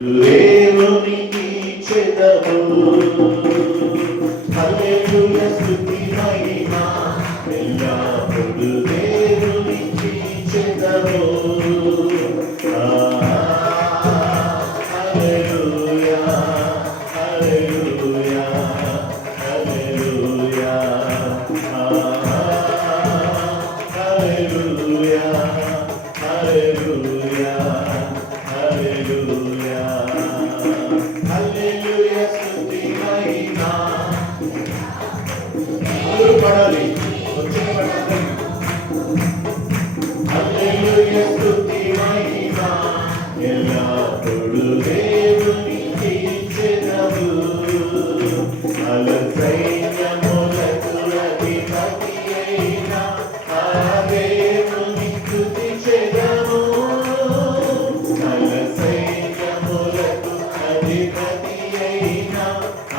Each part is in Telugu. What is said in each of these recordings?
దేవునికి చెదము హల్లెలూయా స్తుతి మహిమ ఎల్లప్పుడూ దేవునికి చెదము హల్లెలూయా హల్లెలూయా హల్లెలూయా హల్లెలూయా హల్లెలూయా పడాలి వచ్చిన పడాలి హల్లెలూయా స్తుతి మహిమ ఎల్లప్పుడూ దేవునికి చెదము అల సైన్యములకు అధిపతి అయిన ఆ దేవుని స్తుతి చెదము అల సైన్యములకు అధిపతి అయిన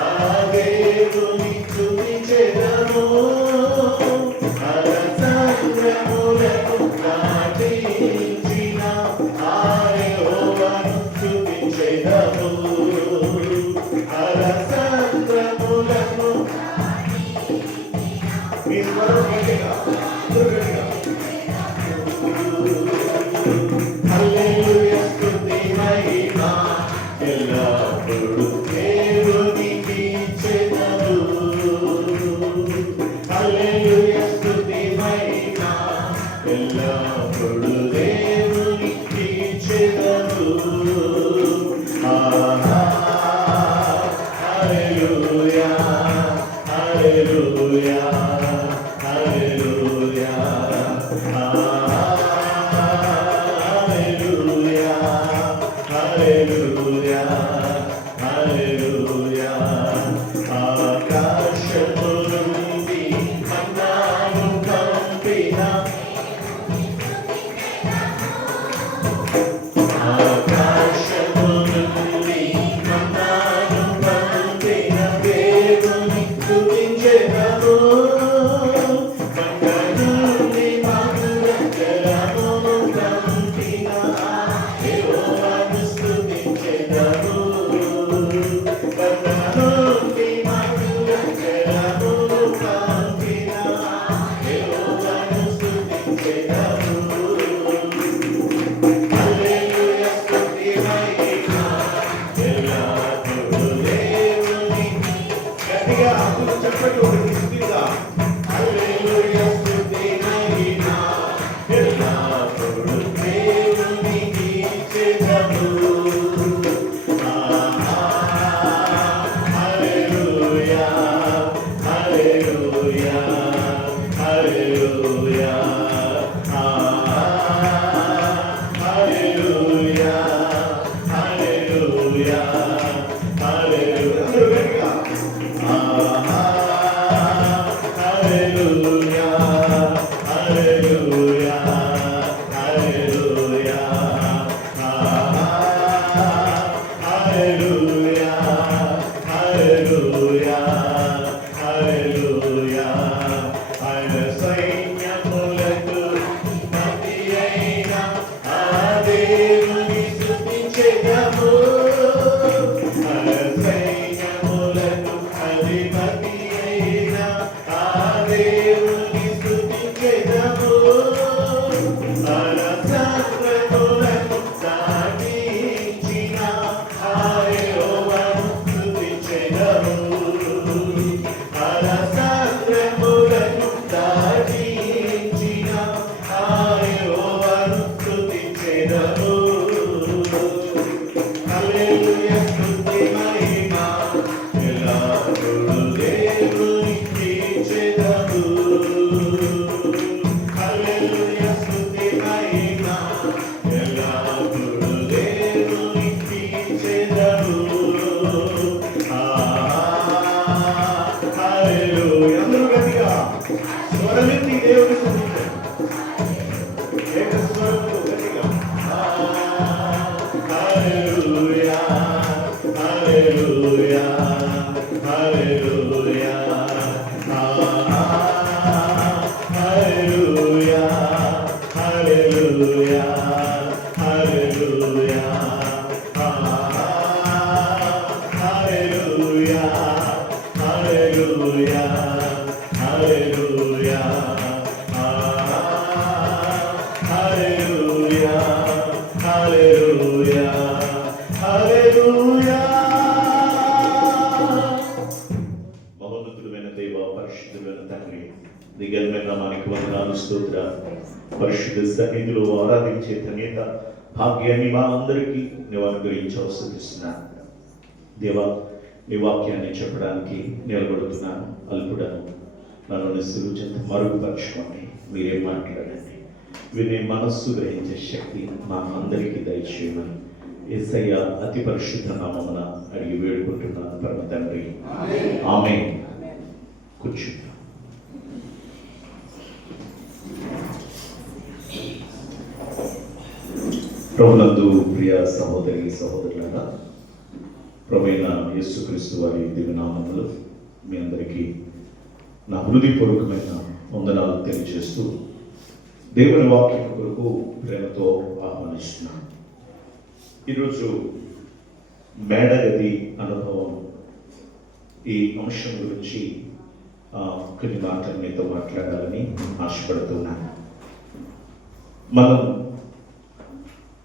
ఆ దేవుని స్తుతి చెదము హల్లెలూయా స్తుతి మహిమ ఎల్లప్పుడూ దేవునికి చెదము హల్లెలూయా స్తుతి మహిమ ఎల్లప్పుడూ దేవునికి చెదము హల్లెలూయా హల్లెలూయా హల్లెలూయా హల్లెలూయా హల్లెలూయా ఆకాశము నుండి మన్నాను పంపిన ఆకాశము నుండి మన్నాను పంపిన దేవుని స్తుతించెదము చెప్పండి ఒకటి స్థితిగా హల్లెలూయా స్తుతి మహిమ ఎల్లప్పుడూ దేవునికి చెదము హల్లెలూయా హల్లెలూయా హల్లెలూయా హల్లెలూయా హల్లెలూయా హల్లెలూయా Hallelujah. నీ ఘనమైన నామానికి వందనాలు, స్తోత్రాలు. పరిశుద్ధ సన్నిధిలో ఆరాధించే ధన్యత భాగ్యాన్ని మా అందరికీ నీవు అనుగ్రహించవు స్తుతిస్తున్నాను. దేవా, నీ వాక్యాన్ని చెప్పడానికి నిలబడుతున్నాను. అల్పుడను, నన్ను సులువు చెంత మరుగుపరచుకోండి. మీరే మాట్లాడండి. వినే మనస్సు గ్రహించే శక్తి మా అందరికీ దయచేయమని యేసయ్య అతి పరిశుద్ధ నామమున అడిగి వేడుకుంటున్నాను పరమ తండ్రి, ఆమేన్. కూర్చుంటాం. ప్రభునందు ప్రియ సహోదరి సహోదరులారా, ప్రభువైన యేసుక్రీస్తు వారి దివ్యనామములో మీ అందరికీ నా హృదయపూర్వకమైన వందనాలు తెలియజేస్తూ దేవుని వాక్యం కొరకు ప్రేమతో ఆహ్వానిస్తున్నాను. ఈరోజు మేడగది అనుభవం ఈ అంశం గురించి కొన్ని మాటలు మీతో మాట్లాడాలని ఆశపడుతున్నాను. మనం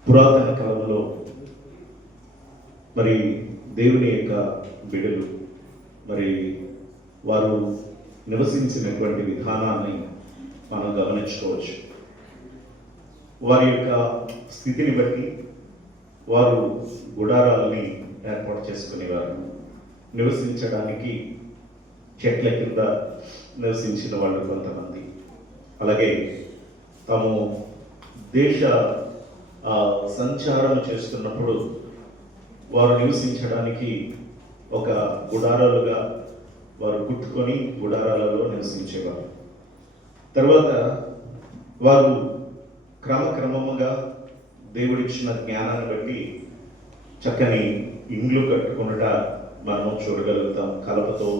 పురాతన కాలంలో మరి దేవుని యొక్క బిడ్డలు మరి వారు నివసించినటువంటి విధానాన్ని మనం గమనించుకోవచ్చు. వారి యొక్క స్థితిని బట్టి వారు గుడారాలని ఏర్పాటు చేసుకునేవారు. నివసించడానికి చెట్ల కింద నివసించిన వాళ్ళు కొంతమంది, అలాగే తాము దేశ సంచారం చేస్తున్నప్పుడు వారు నివసించడానికి ఒక గుడారాలుగా వారు కుట్టుకొని గుడారాలలో నివసించేవారు. తర్వాత వారు క్రమక్రమముగా దేవుడిచ్చిన జ్ఞానాన్ని బట్టి చక్కని ఇండ్లు కట్టుకున్నట మనం చూడగలుగుతాం. కలపతో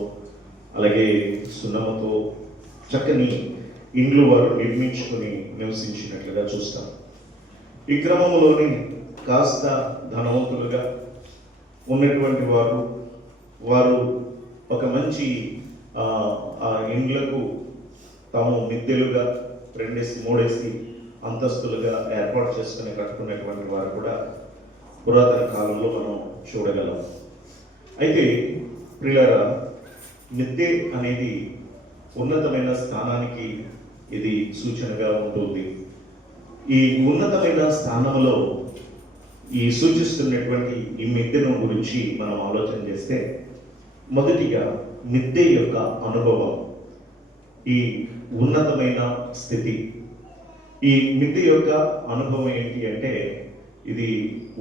అలాగే సున్నముతో చక్కని ఇండ్లు వారు నిర్మించుకొని నివసించినట్లుగా చూస్తాం. ఈ క్రమంలోని కాస్త ధనవంతులుగా ఉన్నటువంటి వారు ఒక మంచి ఆ ఇండ్లకు తాము మిద్దెలుగా 2-3 అంతస్తులుగా ఏర్పాటు చేసుకుని కట్టుకునేటువంటి వారు కూడా పురాతన కాలంలో మనం చూడగలం. అయితే ప్రియులారా, మిద్దె అనేది ఉన్నతమైన స్థానానికి ఇది సూచనగా ఉంటుంది. ఈ ఉన్నతమైన స్థానంలో ఈ సూచిస్తున్నటువంటి ఈ మిద్దెను గురించి మనం ఆలోచన చేస్తే, మొదటిగా మిద్దె యొక్క అనుభవం, ఈ ఉన్నతమైన స్థితి. ఈ మిద్దె యొక్క అనుభవం ఏంటి అంటే, ఇది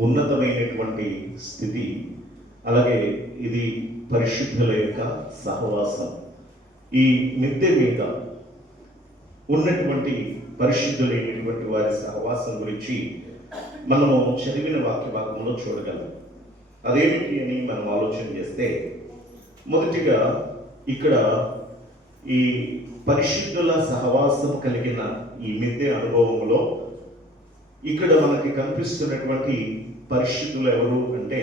ఉన్నతమైనటువంటి స్థితి, అలాగే ఇది పరిశుద్ధుల యొక్క సహవాసం. ఈ మిద్దె మీద ఉన్నటువంటి పరిశుద్ధులైనటువంటి వారి సహవాసం గురించి మనము చదివిన వాక్య భాగంలో చూడగలం. అదేమిటి అని మనం ఆలోచన చేస్తే, మొదటిగా ఇక్కడ ఈ పరిశుద్ధుల సహవాసం కలిగిన ఈ మిద్దె అనుభవంలో ఇక్కడ మనకి కనిపిస్తున్నటువంటి పరిశుద్ధులు ఎవరు అంటే,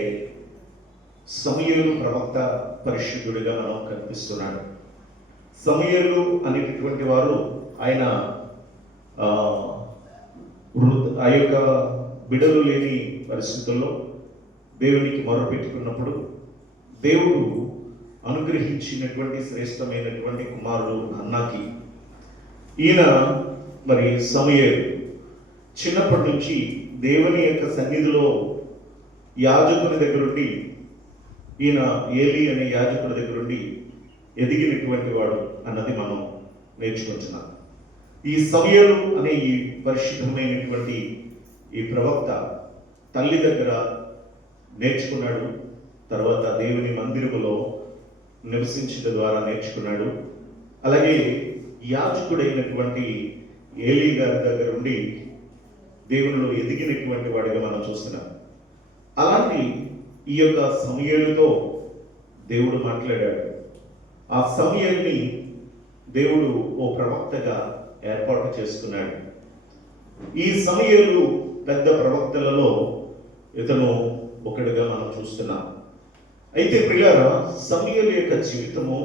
సమూయేలు ప్రవక్త పరిశుద్ధుడిగా మనం కనిపిస్తున్నాడు. సమూయేలు అనేటటువంటి వారు ఆయన ఆ యొక్క బిడ్డలు లేని పరిస్థితుల్లో దేవునికి మొరపెట్టుకున్నప్పుడు దేవుడు అనుగ్రహించినటువంటి శ్రేష్టమైనటువంటి కుమారుడు హన్నాకి. ఈయన మరి సమూయేలు చిన్నప్పటి నుంచి దేవుని యొక్క సన్నిధిలో యాజకుని దగ్గరుండి, ఈయన ఏలీ అనే యాజకుడి దగ్గరుండి ఎదిగినటువంటి వాడు అన్నది మనం నేర్చుకుంటున్నాం. ఈ సమూయేలు అనే ఈ పరిశుద్ధమైనటువంటి ఈ ప్రవక్త తల్లి దగ్గర నేర్చుకున్నాడు. తర్వాత దేవుని మందిరములో నివసించడం ద్వారా నేర్చుకున్నాడు. అలాగే యాజకుడైనటువంటి ఏలీ గారి దగ్గర ఉండి దేవునిలో ఎదిగినటువంటి వాడిగా మనం చూస్తున్నాం. అలాంటి ఈ యొక్క సమూయేలుతో దేవుడు మాట్లాడాడు. ఆ సమూయేలుని దేవుడు ఓ ప్రవక్తగా ఏర్పాటు చేసుకున్నాడు. ఈ సమూయేలు పెద్ద ప్రవక్తలలో ఇతను ఒకటిగా మనం చూస్తున్నాం. అయితే ప్రియులారా, సమూయేలు యొక్క జీవితము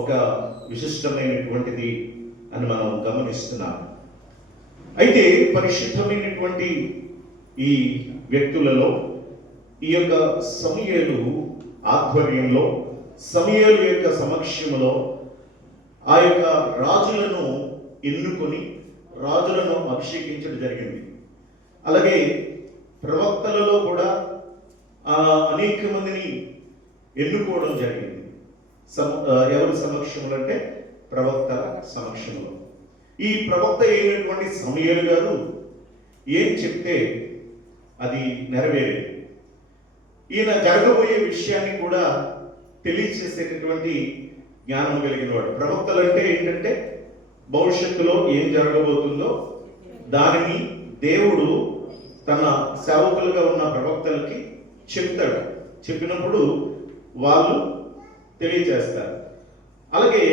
ఒక విశిష్టమైనటువంటిది అని మనం గమనిస్తున్నాం. అయితే పరిశుద్ధమైనటువంటి ఈ వ్యక్తులలో ఈ యొక్క సమూయేలు ఆధ్వర్యంలో, సమూయేలు యొక్క సమక్షంలో ఆ యొక్క రాజులను ఎన్నుకొని రాజులను అభిషేకించడం జరిగింది. అలాగే ప్రవక్తలలో కూడా అనేక మందిని ఎన్నుకోవడం జరిగింది. ఎవరి సమక్షంలో అంటే ప్రవక్తల సమక్షంలో. ఈ ప్రవక్త అయినటువంటి సమూయేలు గారు ఏం చెప్తే అది నెరవేరేది. ఈయన జరగబోయే విషయాన్ని కూడా తెలియచేసేటటువంటి జ్ఞానం కలిగిన వాడు. ప్రవక్తలు అంటే ఏంటంటే భవిష్యత్తులో ఏం జరగబోతుందో దానిని దేవుడు తన సేవకులుగా ఉన్న ప్రవక్తలకి చెప్తాడు. చెప్పినప్పుడు వాళ్ళు తెలియచేస్తారు. అలాగే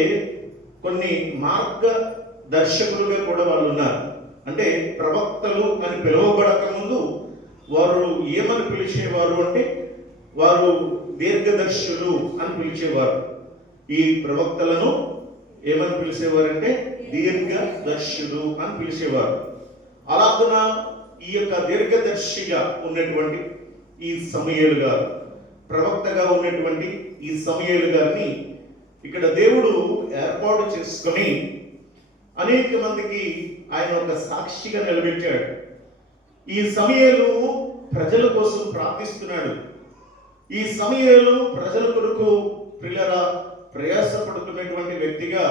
కొన్ని మార్గదర్శకులుగా కూడా వాళ్ళు ఉన్నారు. అంటే ప్రవక్తలు అని పిలువబడక ముందు వారు ఏమని పిలిచేవారు అంటే వారు దీర్ఘదర్శులు అని పిలిచేవారు. ఈ ప్రవక్తలను ఏమని పిలిచేవారంటే దీర్ఘదర్శులు అని పిలిచేవారు. అలాగున ఈ యొక్క దీర్ఘదర్శిగా ఉన్నటువంటి ఈ సమూయేలు గారు, ప్రవక్తగా ఉన్నటువంటి ఈ సమూయేలు గారిని ఇక్కడ దేవుడు ఏర్పాటు చేసుకొని అనేక మందికి ఆయన ఒక సాక్షిగా నిలబెట్టాడు. ఈ సమూయేలు ప్రజల కోసం ప్రార్థిస్తున్నాడు. ఈ సమూయేలు ప్రజల కొరకు ప్రియులారా ప్రయాసపడుతున్నటువంటి వ్యక్తిగా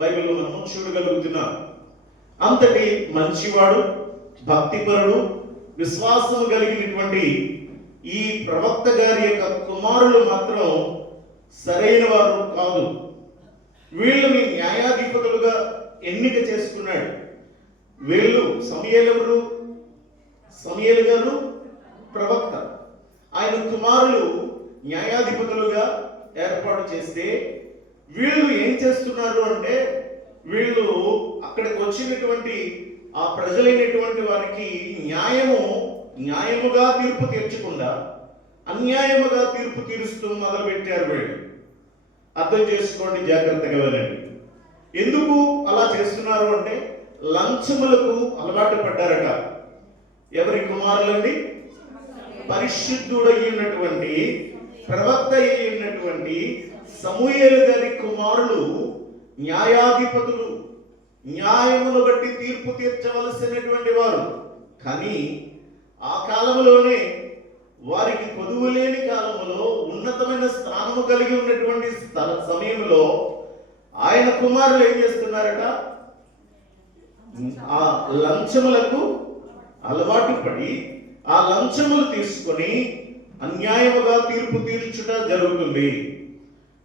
బైబిల్లో మనం చూడగలుగుతున్నాం. అంతటి మంచివాడు, భక్తిపరుడు, విశ్వాసం కలిగినటువంటి ఈ ప్రవక్త గారి యొక్క కుమారులు మాత్రం సరైన వారు కాదు. వీళ్ళని న్యాయాధిపతులుగా ఎన్నిక చేసుకున్నాడు. వీళ్ళు సమూయేలు గారు ప్రవక్త, ఆయన కుమారులు న్యాయాధిపతులుగా ఏర్పాటు చేస్తే వీళ్ళు ఏం చేస్తున్నారు అంటే వీళ్ళు అక్కడికి వచ్చినటువంటి ఆ ప్రజలైనటువంటి వారికి న్యాయముగా తీర్పు తీర్చకుండా అన్యాయముగా తీర్పు తీరుస్తూ మొదలుపెట్టారు. వీళ్ళు అర్థం చేసుకోండి, జాగ్రత్తగా వెళ్ళండి. ఎందుకు అలా చేస్తున్నారు అంటే లంచములకు అలవాటు పడ్డారట. ఎవరి కుమారులండి? పరిశుద్ధుడై ఉన్నటువంటి ప్రవక్త అయి ఉన్నటువంటి సమూయేలు గారి కుమారులు న్యాయాధిపతులు, న్యాయమును బట్టి తీర్పు తీర్చవలసినటువంటి వారు. కానీ ఆ కాలంలోనే వారికి కొదువు లేని కాలంలో ఉన్నతమైన స్థానము కలిగి ఉన్నటువంటి సమయంలో ఆయన కుమారులు ఏం చేస్తున్నారట? ఆ లంచములకు అలవాటు పడి ఆ లంచములు తీసుకొని అన్యాయముగా తీర్పు తీర్చుట జరుగుతుంది.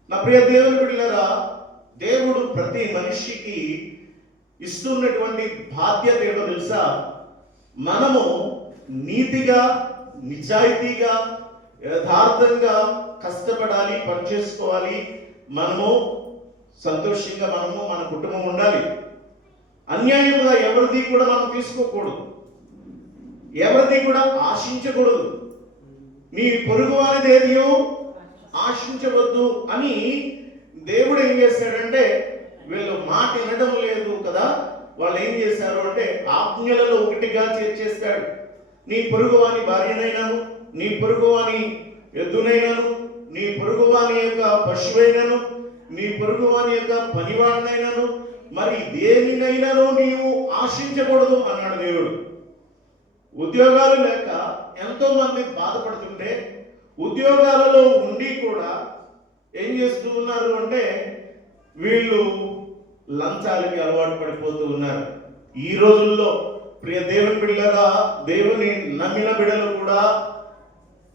నా ప్రియ దేవుని బిడ్డలారా, దేవుడు ప్రతి మనిషికి ఇస్తున్నటువంటి బాధ్యత ఏదో తెలుసా? మనము నీతిగా, నిజాయితీగా, యథార్థంగా కష్టపడాలి, పనిచేసుకోవాలి. మనము సంతోషంగా మన కుటుంబం ఉండాలి. అన్యాయంగా ఎవరిది కూడా మనం తీసుకోకూడదు, ఎవరిది కూడా ఆశించకూడదు. నీ పొరుగు వారిది ఏదియో ఆశించవద్దు అని దేవుడు ఏం చేశాడంటే, వీళ్ళు మాట వినడం లేదు కదా, వాళ్ళు ఏం చేశారు అంటే ఆజ్ఞలలో ఒకటిగా చేర్చేస్తాడు. నీ పొరుగువాని భార్యనైనాను, నీ పొరుగువాని ఎద్దునైనాను, నీ పొరుగువాని యొక్క పశువైనను, నీ పొరుగువాని యొక్క పనివాడినైనాను, మరి దేనినైనాను నీవు ఆశించకూడదు అన్నాడు దేవుడు. ఉద్యోగాలు లేక ఎంతో మంది బాధపడుతుంటే ఉద్యోగాలలో ఉండి కూడా ఏం చేస్తూ ఉన్నారు అంటే వీళ్ళు లంచాలకి అలవాటు పడిపోతూ ఉన్నారు. ఈ రోజుల్లో ప్రియ దేవుని బిడ్డలారా, దేవుని నమ్మిన బిడ్డలు కూడా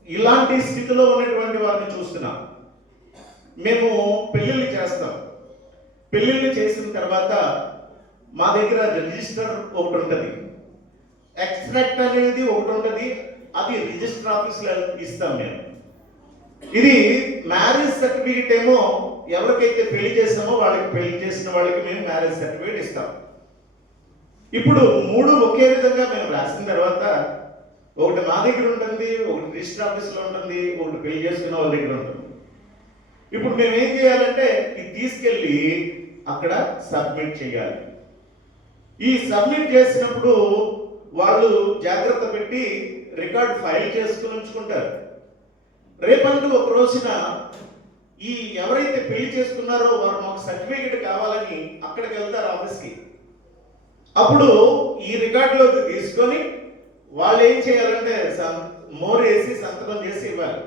ఇలాంటి స్థితిలో ఉన్నటువంటి వారిని చూస్తున్నాం. మేము పెళ్ళిళ్ళు చేస్తాం. పెళ్ళిళ్ళు చేసిన తర్వాత మా దగ్గర రిజిస్టర్ ఒకటి ఉంటుంది, ఎక్స్ట్రాక్ట్ అనేది ఒకటి ఉంటుంది. అది రిజిస్టర్ ఆఫీస్లో ఇస్తాం మేము. ఇది మ్యారేజ్ సర్టిఫికేట్ ఏమో ఎవరికైతే పెళ్లి చేస్తామో వాళ్ళకి, పెళ్లి చేసిన వాళ్ళకి మేము మ్యారేజ్ సర్టిఫికేట్ ఇస్తాం. ఇప్పుడు మూడు ఒకే విధంగా మేము రాసిన తర్వాత ఒకటి మా దగ్గర ఉంటుంది, ఒకటి రిజిస్టర్ ఆఫీస్లో ఉంటుంది, ఒకటి పెళ్లి చేసుకున్న వాళ్ళ దగ్గర ఉంటుంది. ఇప్పుడు మేము ఏం చేయాలంటే ఇది తీసుకెళ్ళి అక్కడ సబ్మిట్ చేయాలి. ఈ సబ్మిట్ చేసినప్పుడు వాళ్ళు జాగ్రత్త పెట్టి రికార్డ్ ఫైల్ చేసుకుని ఉంచుకుంటారు. రేపంటూ ఒక రోజున ఈ ఎవరైతే పెళ్లి చేసుకున్నారో వారు మాకు సర్టిఫికేట్ కావాలని అక్కడికి వెళ్తారు ఆఫీస్కి. అప్పుడు ఈ రికార్డులోకి తీసుకొని వాళ్ళు ఏం చేయాలంటే మోరేసి సంతకం చేసి ఇవ్వాలి.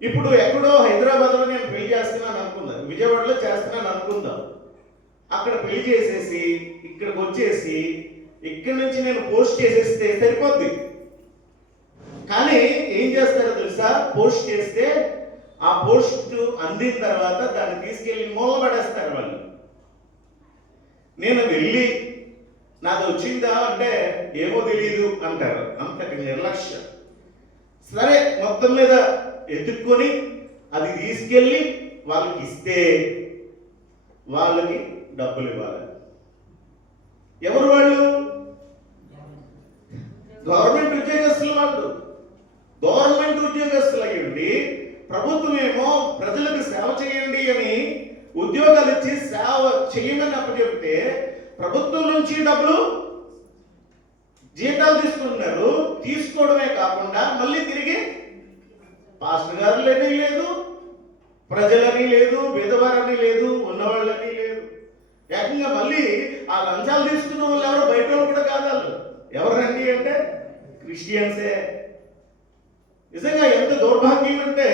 ఇప్పుడు ఎక్కడో హైదరాబాద్లో నేను పెళ్లి చేస్తున్నాను అనుకుందాం, విజయవాడలో చేస్తున్నాను అనుకుందాం. అక్కడ పెళ్లి చేసేసి ఇక్కడికి వచ్చేసి ఇక్కడి నుంచి నేను పోస్ట్ చేసేస్తే సరిపోద్ది. కానీ ఏం చేస్తారో తెలుసా, పోస్ట్ చేస్తే ఆ పోస్ట్ అందిన తర్వాత దాన్ని తీసుకెళ్లి మూల పడేస్తారు వాళ్ళు. నేను వెళ్ళి నాది వచ్చిందా అంటే ఏమో తెలియదు అంటారు. అంతటి నిర్లక్ష్యం. సరే మొత్తం మీద ఎత్తుక్కొని అది తీసుకెళ్ళి వాళ్ళకి ఇస్తే వాళ్ళకి డబ్బులు ఇవ్వాలి. ఎవరు వాళ్ళు? గవర్నమెంట్ ఉద్యోగస్తులు. వాళ్ళు గవర్నమెంట్ ఉద్యోగస్తులు అయ్యండి. ప్రభుత్వం ఏమో ప్రజలకు సేవ చేయండి అని ఉద్యోగాలు ఇచ్చి సేవ చేయమని అప్పచెప్తే ప్రభుత్వం నుంచి డబ్బులు జీతాలు తీసుకుంటున్నారు. తీసుకోవడమే కాకుండా మళ్ళీ తిరిగి పాస్టర్ గారులని లేదు, ప్రజలని లేదు, పేదవారని లేదు, ఉన్నవాళ్ళని లేదు. ఏకంగా మళ్ళీ ఆ లంచాలు తీసుకున్న వాళ్ళు ఎవరు బయట వాళ్ళు కూడా కాదు. వాళ్ళు ఎవరండి అంటే క్రిస్టియన్సే. నిజంగా ఎంత దౌర్భాగ్యం అంటే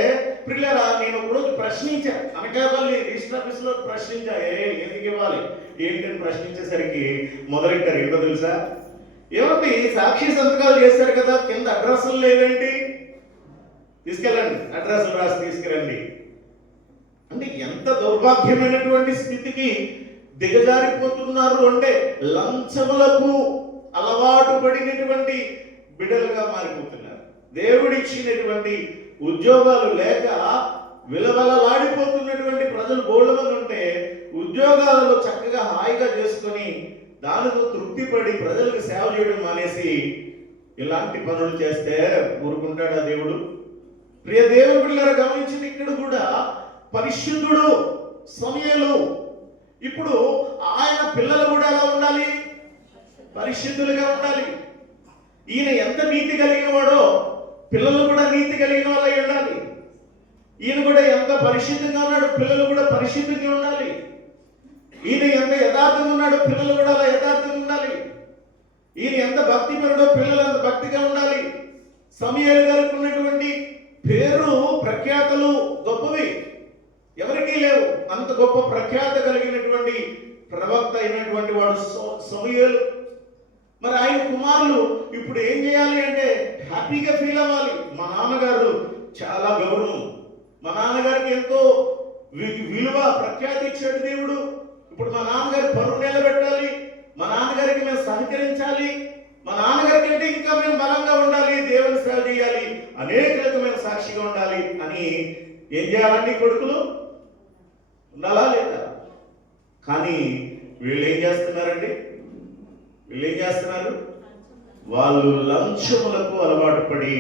పిల్లరా, నేను ఒకరోజు ప్రశ్నించా, అనకాపల్లి రిజిస్టర్ ఆఫీస్లో ప్రశ్నించా, ఎందుకు ఇవ్వాలి ఏంటని ప్రశ్నించేసరికి మొదలెట్టారు. ఏంటో తెలుసా, ఏమంటే సాక్షి సంతకాలు చేశారు కదా, కింద అడ్రస్లు లేవేంటి, తీసుకెళ్ళండి, అడ్రస్లు రాసి తీసుకురండి. అంటే ఎంత దౌర్భాగ్యమైనటువంటి స్థితికి దిగజారిపోతున్నారు అంటే లంచములకు అలవాటు పడినటువంటి బిడ్డలుగా మారిపోతున్నారు. దేవుడిచ్చినటువంటి ఉద్యోగాలు లేక విలవలలాడిపోతున్నటువంటి ప్రజలు బోల్డ్ మంది ఉంటే ఉద్యోగాలలో చక్కగా హాయిగా చేసుకొని దానితో తృప్తిపడి ప్రజలకు సేవ చేయడం మానేసి ఇలాంటి పనులు చేస్తే ఊరుకుంటాడా దేవుడు? ప్రియ దేవుని బిడ్డలారా, గమనించింది ఇక్కడ కూడా పరిశుద్ధుడు సమూయేలు. ఇప్పుడు ఆయన పిల్లలు కూడా ఎలా ఉండాలి? పరిశుద్ధులుగా ఉండాలి. ఈయన ఎంత నీతి కలిగిన వాడో పిల్లలు కూడా నీతి కలిగిన వాళ్ళై ఉండాలి. ఈయన కూడా ఎంత పరిశుద్ధంగా ఉన్నాడు, పిల్లలు కూడా పరిశుద్ధంగా ఉండాలి. ఈయన ఎంత యథార్థంగా ఉన్నాడో పిల్లలు కూడా అలా యథార్థంగా ఉండాలి. ఈయన ఎంత భక్తిపరుడో పిల్లలు అంత భక్తిగా ఉండాలి. సమూయేలు గారికి ఉన్నటువంటి పేరు ప్రఖ్యాతలు గొప్పవి, ఎవరికీ లేవు. అంత గొప్ప ప్రఖ్యాత కలిగినటువంటి ప్రవక్త అయినటువంటి వాడు సమూయేలు. మరి ఆయన కుమారులు ఇప్పుడు ఏం చేయాలి అంటే హ్యాపీగా ఫీల్ అవ్వాలి. మా నాన్నగారు చాలా గౌరవం, మా నాన్నగారికి ఎంతో విలువ ప్రఖ్యాతి ఇచ్చాడు దేవుడు. ఇప్పుడు మా నాన్నగారి పరువు నిలబెట్టాలి, మా నాన్నగారికి మేము సహకరించాలి, మా నాన్నగారికి అంటే ఇంకా మేము బలంగా ఉండాలి, దేవుని సేవ చేయాలి, అనేక రకమైన సాక్షిగా ఉండాలి అని ఏం చేయాలండి? కొడుకులు ఉండాలా లేదా? కానీ వీళ్ళు ఏం చేస్తున్నారండి? వీళ్ళు ఏం చేస్తున్నారు? వాళ్ళు లంచములకు అలవాటు పడి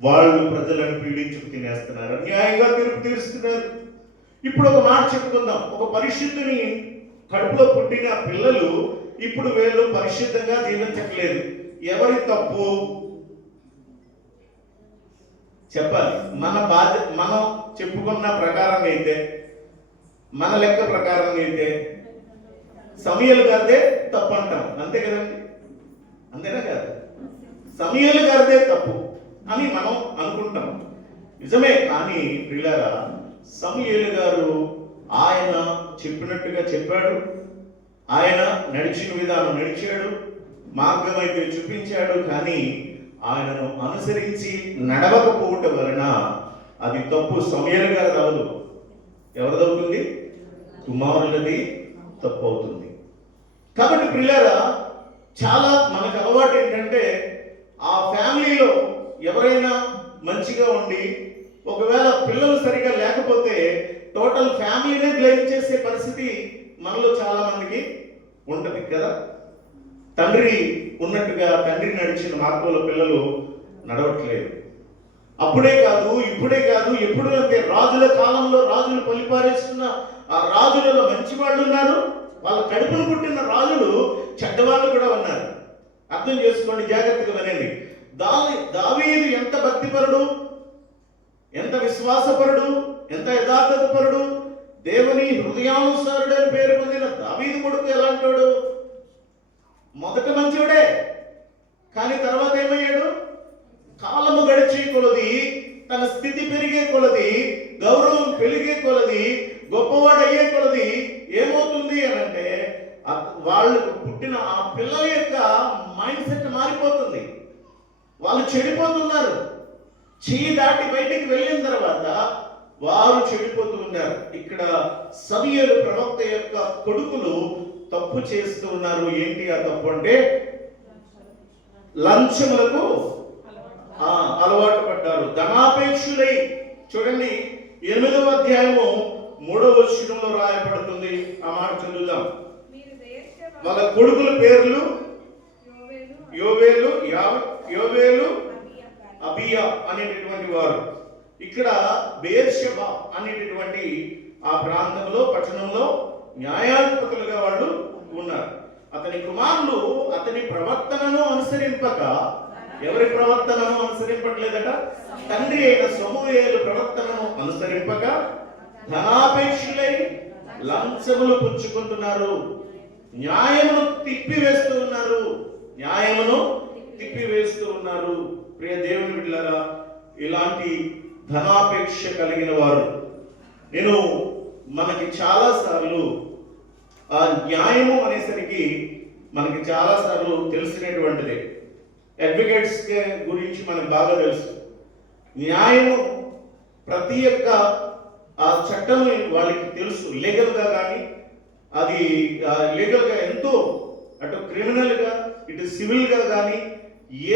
వాళ్ళు ప్రజలను పీడించుకు తినేస్తున్నారు, అన్యాయంగా తీర్పు తీరుస్తున్నారు. ఇప్పుడు ఒక మాట చెప్పుకుందాం. ఒక పరిశుద్ధుని కడుపులో పుట్టిన పిల్లలు ఇప్పుడు వీళ్ళు పరిశుద్ధంగా జీవించట్లేదు. ఎవరి తప్పు చెప్పాలి? మన బాధ్యత. మనం చెప్పుకున్న ప్రకారం అయితే, మన లెక్క ప్రకారం అయితే సమూయేలు గారిదే తప్పు అంటాం, అంతే కదండి? అంతేనా కాదు? సమూయేలు గారిదే తప్పు అని మనం అనుకుంటాం, నిజమే. కానీ ప్రియులారా, సమూయేలు గారు ఆయన చెప్పినట్టుగా చెప్పాడు, ఆయన నడిచిన విధానం నడిచాడు, మార్గం అయితే చూపించాడు. కానీ ఆయనను అనుసరించి నడవకపోవటం వలన అది తప్పు సమూయేలు గారు అవదు. ఎవరిదవుతుంది? కుమారులది తప్పు అవుతుంది. కాబట్టి ప్రియులారా, చాలా మనకు అలవాటు ఏంటంటే ఆ ఫ్యామిలీలో ఎవరైనా మంచిగా ఉండి ఒకవేళ పిల్లలు సరిగా లేకపోతే టోటల్ ఫ్యామిలీనే బ్లేమ్ చేసే పరిస్థితి మనలో చాలా మందికి ఉంటుంది కదా. తండ్రి ఉన్నట్టుగా తండ్రి నడిచిన మార్గంలో పిల్లలు నడవట్లేదు. అప్పుడే కాదు, ఇప్పుడే కాదు, ఎప్పుడు అంటే రాజుల కాలంలో రాజులు పలిపారేస్తున్న ఆ రాజులలో మంచి వాళ్ళు ఉన్నారు, వాళ్ళ కడుపును పుట్టిన రాజులు చెడ్డవాళ్ళు కూడా ఉన్నారు. అర్థం చేసుకోండి, జాగ్రత్తగా వినండి. దావీదు ఎంత భక్తిపరుడు, ఎంత విశ్వాసపరుడు, ఎంత యథార్థపరుడు, దేవుని హృదయానుసారుడని పేరు పొందిన దావీదు కొడుకు ఎలాంటోడు? మొదట మంచోడే, కానీ తర్వాత ఏమయ్యాడు? కాలము గడిచే కొలది, తన స్థితి పెరిగే కొలది, గౌరవం పెరిగే కొలది, గొప్పవాడు అయ్యే కొలది ఏమవుతుంది అని అంటే వాళ్ళకు పుట్టిన ఆ పిల్లల యొక్క మైండ్ సెట్ మారిపోతుంది. వాళ్ళు చెడిపోతున్నారు. చెయ్యి దాటి బయటికి వెళ్ళిన తర్వాత వారు చెడిపోతూ ఉన్నారు. ఇక్కడ సమూయేలు ప్రవక్త యొక్క కొడుకులు తప్పు చేస్తూ ఉన్నారు. ఏంటి ఆ తప్పు అంటే లంచములకు అలవాటు పడ్డారు, ధనాపేక్షులై. చూడండి 8వ అధ్యాయము 3వ వచనంలో రాయబడుతుంది. ఆ మాట చదువుదాం. వాళ్ళ కొడుకుల పేర్లు యోవేలు, అబియా అనేటటువంటి వారు. ఇక్కడ బెయేర్షెబా అనేటటువంటి ఆ ప్రాంతంలో, పట్టణంలో న్యాయాధిపతులుగా వాళ్ళు ఉన్నారు. అతని కుమారులు అతని ప్రవర్తనను అనుసరింపక, ఎవరి ప్రవర్తనను అనుసరింపట్లేదట? తండ్రి అయిన సమూయేలు ప్రవర్తనను అనుసరింపక ధనాపేక్షులై లంచములు పుచ్చుకుంటున్నారు, న్యాయమును తిప్పివేస్తూ ఉన్నారు, న్యాయమును తిప్పివేస్తూ ఉన్నారు. ప్రియ దేవుని బిడ్డలారా, ఇలాంటి ధనాపేక్ష కలిగిన వారు మనకి చాలా సార్లు ఆ న్యాయము అనేసరికి మనకి చాలా సార్లు తెలిసినటువంటిది. అడ్వకేట్స్ గురించి మనకు బాగా తెలుసు. న్యాయము ప్రతి ఒక్క ఆ చట్టం వాళ్ళకి తెలుసు. లీగల్గా కానీ అది లీగల్గా ఎంతో, అటు క్రిమినల్గా ఇటు సివిల్గా కానీ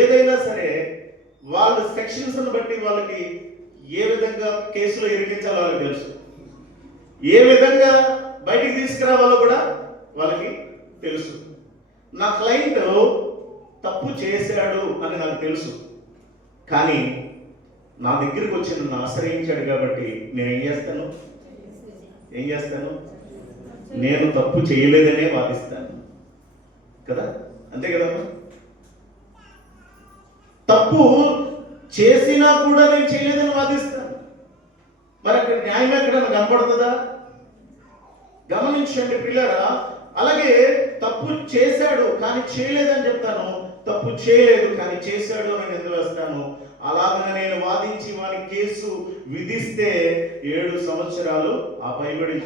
ఏదైనా సరే వాళ్ళ సెక్షన్స్ బట్టి వాళ్ళకి ఏ విధంగా కేసులో ఇరికించాలో వాళ్ళకి తెలుసు, ఏ విధంగా బయటికి తీసుకురావాలో కూడా వాళ్ళకి తెలుసు. నా క్లయింట్ తప్పు చేశాడు అని నాకు తెలుసు, కానీ నా దగ్గరికి వచ్చి నన్ను ఆశ్రయించాడు కాబట్టి నేను ఏం చేస్తాను? నేను తప్పు చేయలేదనే వాదిస్తాను కదా, అంతే కదా. తప్పు చేసినా కూడా నేను చేయలేదని వాదిస్తాను. మరి అక్కడ న్యాయం ఎక్కడ కనపడుతుందా? గమనించండి పిల్లరా. అలాగే తప్పు చేశాడు కానీ చేయలేదని చెప్తాను, తప్పు చేయలేదు కానీ చేశాడు అని ఎందుకు వేస్తాను? అలాగనే నేను వాదించి వాని కేసు విధిస్తే 7 సంవత్సరాలు ఆ పైబడి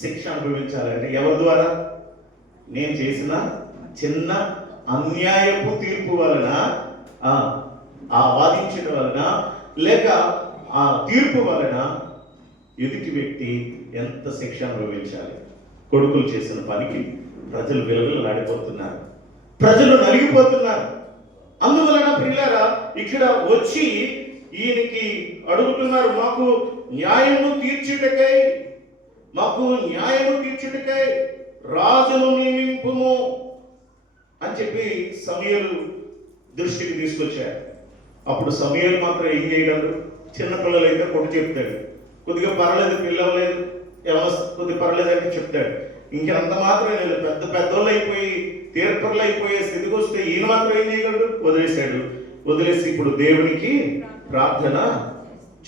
శిక్ష అనుభవించాలంటే ఎవరి ద్వారా? నేను చేసిన చిన్న అన్యాయపు తీర్పు వలన, ఆ వాదించడం వలన, లేక ఆ తీర్పు వలన ఎదుటి వ్యక్తి ఎంత శిక్ష అనుభవించాలి? కొడుకులు చేసిన పనికి ప్రజలు విలవిలలాడిపోతున్నారు, ప్రజలు నలిగిపోతున్నారు. అందువలన పిల్లరా ఇక్కడ వచ్చి ఈయనకి అడుగుతున్నారు, మాకు న్యాయము తీర్చుటకై రాజును నియమింపుము అని చెప్పి సమూయేలు దృష్టికి తీసుకొచ్చారు. అప్పుడు సమూయేలు మాత్రం ఏం చేయగలరు? చిన్నపిల్లలు అయితే కొట్టు చెప్తాడు, కొద్దిగా పర్లేదు, పిల్లవలేదు, కొద్దిగా పర్లేదు అంటే చెప్తాడు. ఇంకంత మాత్రం లేదు. పెద్దోళ్ళు అయిపోయి తీర్పర్లు అయిపోయే స్థితికి వస్తే ఈయన మాత్రం ఏం చేయగలడు? వదిలేసి ఇప్పుడు దేవునికి ప్రార్థన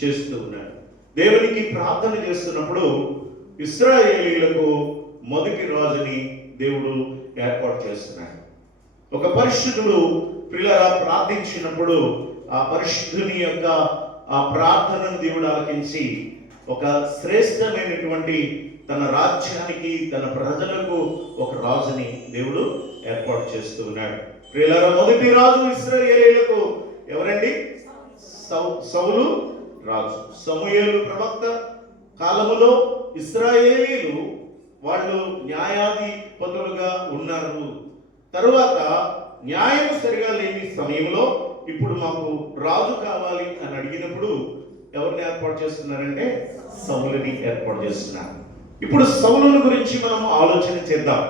చేస్తూ ఉన్నాడు. దేవునికి ప్రార్థన చేస్తున్నప్పుడు ఇశ్రాయేలీయులకు మొదటి రాజుని దేవుడు ఏర్పాటు చేస్తున్నాడు. ఒక పరిశుద్ధుడు పిల్లరా ప్రార్థించినప్పుడు ఆ పరిశుద్ధుని యొక్క ఆ ప్రార్థనను దేవుడు ఆలకించి ఒక శ్రేష్టమైనటువంటి తన రాజ్యానికి, తన ప్రజలకు ఒక రాజుని దేవుడు ఏర్పాటు చేస్తూ ఉన్నాడు. ప్రియులారా, మొదటి రాజు ఇశ్రాయేలీయులకు ఎవరండి? సౌలు రాజు. సమూయేలు ప్రవక్త కాలములో ఇశ్రాయేలీయులు వాళ్ళు న్యాయాధిపతులుగా ఉన్నారు. తరువాత న్యాయం సరిగా లేని సమయంలో ఇప్పుడు మాకు రాజు కావాలి అని అడిగినప్పుడు ఎవరిని ఏర్పాటు చేస్తున్నారంటే సౌలుని ఏర్పాటు చేస్తున్నారు. ఇప్పుడు సౌలుని గురించి మనం ఆలోచన చేద్దాం.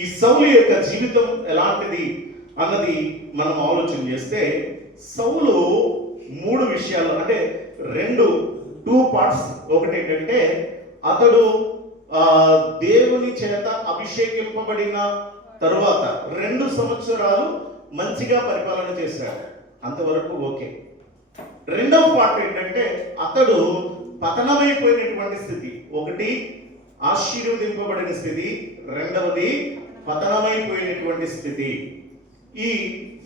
ఈ సౌలు యొక్క జీవితం ఎలాంటిది అన్నది మనం ఆలోచన చేస్తే, సౌలు 3 విషయాలు, అంటే 2 పార్ట్స్. ఒకటి ఏంటంటే అతడు దేవుని చేత అభిషేకింపబడిన తరువాత 2 సంవత్సరాలు మంచిగా పరిపాలన చేశాడు, అంతవరకు ఓకే. రెండవ పార్ట్ ఏంటంటే అతడు పతనమైపోయినటువంటి స్థితి. ఒకటి ఆశీర్వదింపబడిన స్థితి, రెండవది పతనమైపోయినటువంటి స్థితి. ఈ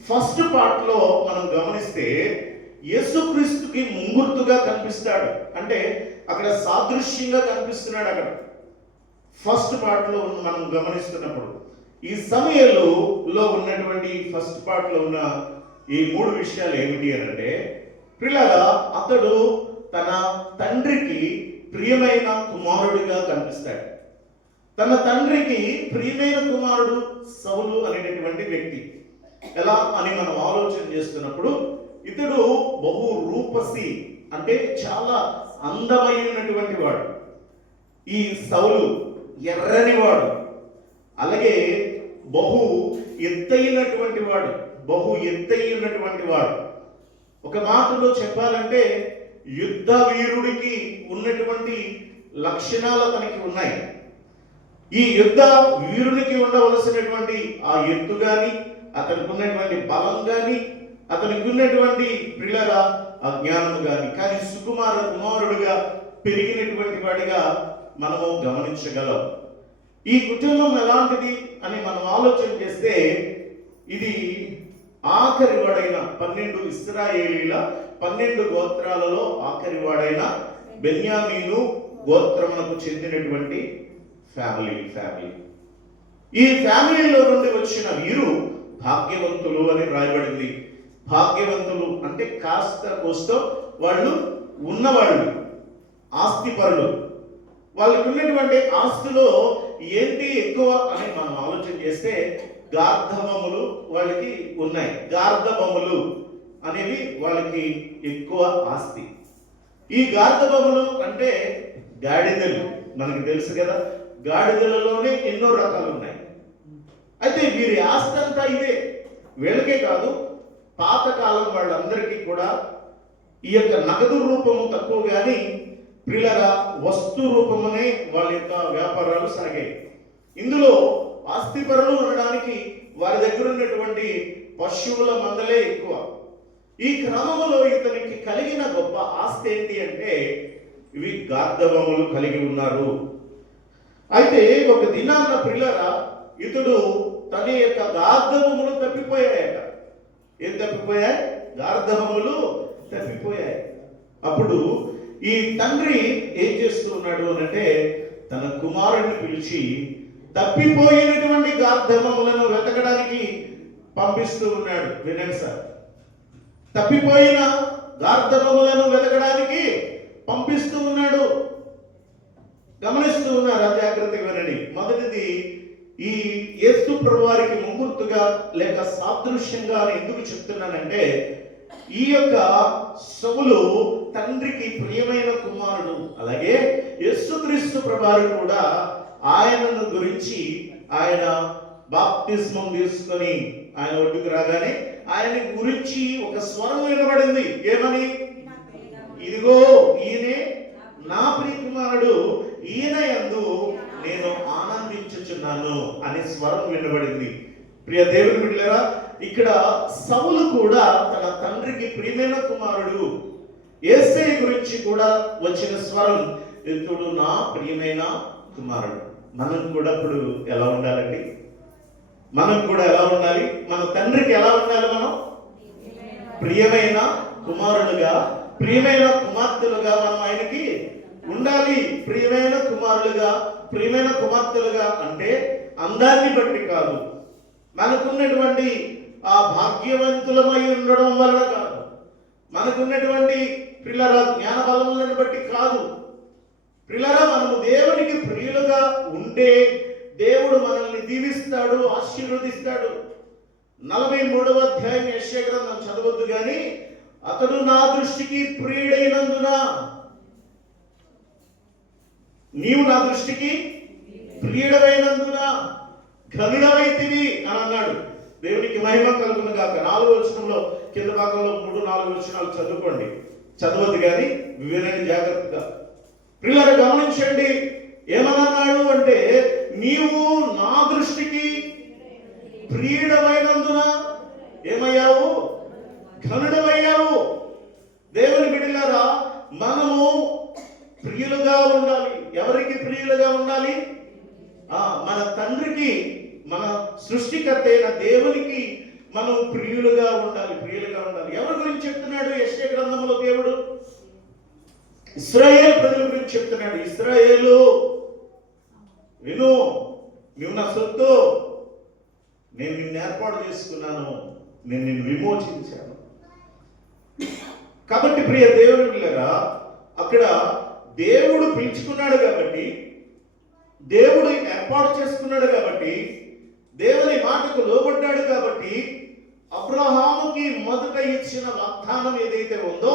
ఫస్ట్ పార్ట్ లో మనం గమనిస్తే యేసుక్రీస్తుకి ముంగుర్తుగా కనిపిస్తాడు, అంటే అక్కడ సాదృశ్యంగా కనిపిస్తున్నాడు. అక్కడ ఫస్ట్ పార్ట్ లో మనం గమనిస్తున్నప్పుడు ఈ సమయంలో ఉన్నటువంటి ఫస్ట్ పార్ట్ లో ఉన్న ఈ మూడు విషయాలు ఏమిటి అని అంటే, పిల్లగా అతడు తన తండ్రికి ప్రియమైన కుమారుడిగా కనిపిస్తాడు. తన తండ్రికి ప్రియమైన కుమారుడు సౌలు అనేటటువంటి వ్యక్తి. ఎలా అని మనం ఆలోచన చేస్తున్నప్పుడు, ఇతడు బహు రూపసి, అంటే చాలా అందమైనటువంటి వాడు. ఈ సౌలు ఎర్రని వాడు, అలాగే బహు ఎత్తైనటువంటి వాడు, బహు ఎత్తైనటువంటి వాడు. ఒక మాటలో చెప్పాలంటే యుద్ధ వీరుడికి ఉన్నటువంటి లక్షణాలు అతనికి ఉన్నాయి. ఈ యుద్ధ వీరునికి ఉండవలసినటువంటి ఆ ఎత్తు గాని, అతనికి ఉన్నటువంటి బలం గాని, అతనికి ఉన్నటువంటి పిల్లల అజ్ఞానము గాని, కానీ కుమారుడుగా పెరిగినటువంటి వాడిగా మనము గమనించగలం. ఈ కుటుంబం ఎలాంటిది అని మనం ఆలోచన చేస్తే, ఇది ఆఖరి వాడైన 12 ఇశ్రాయేలీల 12 గోత్రాలలో ఆఖరి వాడైన బెన్యామీను గోత్రమునకు చెందినటువంటి ఫ్యామిలీ. ఈ ఫ్యామిలీలో నుండి వచ్చిన వీరు భాగ్యవంతులు అని రాయబడింది. భాగ్యవంతులు అంటే కాస్త కోస్తో వాళ్ళు ఉన్నవాళ్ళు, ఆస్తిపరులు. వాళ్ళకి ఉన్నటువంటి ఆస్తులో ఏంటి ఎక్కువ అని మనం ఆలోచన చేస్తే గార్ధబములు వాళ్ళకి ఉన్నాయి. గార్ధబములు అనేవి వాళ్ళకి ఎక్కువ ఆస్తి. ఈ గార్ధబములు అంటే గాడిదలు, మనకు తెలుసు కదా, గాడిదలలోనే ఎన్నో రకాలు ఉన్నాయి. అయితే వీరి ఆస్తి అంతా ఇదే. వీళ్ళకే కాదు, పాతకాలం వాళ్ళందరికీ కూడా ఈ యొక్క నగదు రూపము తక్కువ కానీ పిల్లల వస్తు రూపమునే వాళ్ళ యొక్క వ్యాపారాలు సాగాయి. ఇందులో ఆస్తిపరులు అనడానికి వారి దగ్గర ఉన్నటువంటి పశువుల మందలే ఎక్కువ. ఈ క్రమంలో ఇతనికి కలిగిన గొప్ప ఆస్తి ఏంటి అంటే, ఇవి గార్ధబములు కలిగి ఉన్నారు. అయితే ఒక దినాన్న పిల్లల ఇతడు తన యొక్క గార్ధబములు తప్పిపోయాయట. ఏం తప్పిపోయాయి? గార్ధబములు తప్పిపోయాయి. అప్పుడు ఈ తండ్రి ఏం చేస్తూ ఉన్నాడు అంటే, తన కుమారుడిని పిలిచి తప్పిపోయినటువంటి గార్ధబములను వెతకడానికి పంపిస్తూ ఉన్నాడు. వినండి సార్, తప్పిపోయిన గార్ధబములను వెతకడానికి పంపిస్తూ ఉన్నాడు. గమనిస్తూ ఉన్నారు, జాగ్రత్తగా వినండి. మొదటిది, ఈ యేసు ప్రభువారికి ముంగుర్తుగా లేక సాదృశ్యంగా ఎందుకు చెప్తున్నానంటే, ఈ యొక్క సౌలు తండ్రికి ప్రియమైన కుమారుడు. అలాగే యేసుక్రీస్తు ప్రభువారు కూడా ఆయనను గురించి, ఆయన బాప్తిస్మం తీసుకొని ఆయన ఒడ్డుకు రాగానే ఆయన గురించి ఒక స్వరం వినబడింది. ఏమని? ఇదిగో ఈయనే నా ప్రియ కుమారుడు, ఈయన యందు నేను ఆనందించుచున్నాను అనే స్వరం వినబడింది. ప్రియ దేవుని బిడ్డలారా, ఇక్కడ సౌలు కూడా తన తండ్రికి ప్రియమైన కుమారుడు. యేసయ్య గురించి కూడా వచ్చిన స్వరం, ఇతడు నా ప్రియమైన కుమారుడు. మనం కూడా ఇప్పుడు ఎలా ఉండాలండి? మనం కూడా ఎలా ఉండాలి? మన తండ్రికి ఎలా ఉండాలి? మనం ప్రియమైన కుమారులుగా, ప్రియమైన కుమార్తెలుగా మనం ఆయనకి ఉండాలి. ప్రియమైన కుమారులుగా, ప్రియమైన కుమార్తెలుగా అంటే అందాన్ని బట్టి కాదు, మనకున్నటువంటి ఆ భాగ్యవంతులమై ఉండడం వలన కాదు, మనకున్నటువంటి పిల్లల జ్ఞాన బలములను బట్టి కాదు. పిల్లల మనము దేవునికి ప్రియులుగా ఉంటే దేవుడు మనల్ని దీవిస్తాడు, ఆశీర్వదిస్తాడు. 43వ అధ్యాయం యెషయా గ్రంథం చదవద్దు కానీ, అతడు నా దృష్టికి ప్రియుడైనందున, నీవు నా దృష్టికి ప్రియుడమైనందున ఘనుడమైతివి అని అన్నాడు. దేవునికి మహిమ కలుగును గాక. 4వ వచనంలో కింద భాగంలో 3-4 వచనాలు చదువుకోండి, చదవద్దు కానీ వినండి జాగ్రత్తగా. పిల్లలు గమనించండి, ఏమన్నాడు అంటే, నీవు నా దృష్టికి ప్రియుడమైనందున ఏమయ్యావు? ఘనుడమయ్యావు. దేవుని బిడ్డలారా, మనము ప్రియులుగా ఉండాలి. ఎవరికి ప్రియులుగా ఉండాలి? మన తండ్రికి, మన సృష్టికర్త అయిన దేవునికి మనం ప్రియులుగా ఉండాలి. ప్రియులుగా ఉండాలి. ఎవరి గురించి చెప్తున్నాడు యెషయా గ్రంథంలో దేవుడు? ఇశ్రాయేలు ప్రజల గురించి చెప్తున్నాడు. ఇశ్రాయేలు విను, నువ్వు నా సొత్తు, నేను నిన్ను ఏర్పాటు చేసుకున్నాను, నేను నిన్ను విమోచించాను. కాబట్టి ప్రియ దేవుని బిడ్డలారా, అక్కడ దేవుడు పిలుచుకున్నాడు కాబట్టి, దేవుడు ఏర్పాటు చేసుకున్నాడు కాబట్టి, దేవుని మాటకు లోబడ్డాడు కాబట్టి, అబ్రహాముకి మొదట ఇచ్చిన వాగ్దానం ఏదైతే ఉందో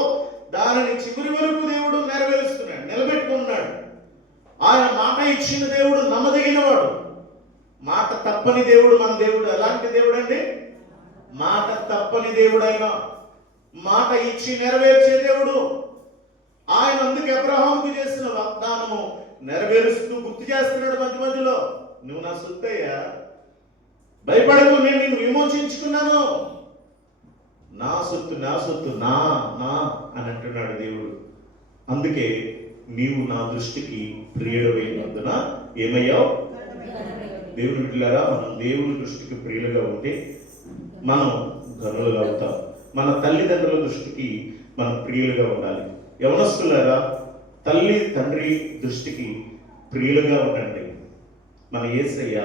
దానిని చివరి వరకు దేవుడు నెరవేరుస్తున్నాడు, నిలబెట్టుకున్నాడు. ఆయన మాట ఇచ్చిన దేవుడు నమ్మదగినవాడు. మాట తప్పని దేవుడు మన దేవుడు. ఎలాంటి దేవుడు అండి? మాట తప్పని దేవుడు. ఆయన మాట ఇచ్చి నెరవేర్చే దేవుడు. ఆయన అందుకే అబ్రహాముకు చేసిన వాగ్దానము నెరవేరుస్తూ గుర్తు చేస్తున్నాడు మధ్య మధ్యలో. నువ్వు నా సొత్తయ్యా, భయపడకు, నేను నిన్ను విమోచించుకున్నాను, నా సొత్తు నా సొత్తు నా నా అని అంటున్నాడు దేవుడు. అందుకే నీవు నా దృష్టికి ప్రియుడైనందున ఏమయ్యావు? దేవుని బిడ్డలారా, మనం దేవుని దృష్టికి ప్రియులుగా ఉంటే మనం ఘనులుగా అవుతాం. మన తల్లిదండ్రుల దృష్టికి మనం ప్రియులుగా ఉండాలి. యవనస్తులారా, తల్లి తండ్రి దృష్టికి ప్రియులుగా ఉండండి. మన యేసయ్య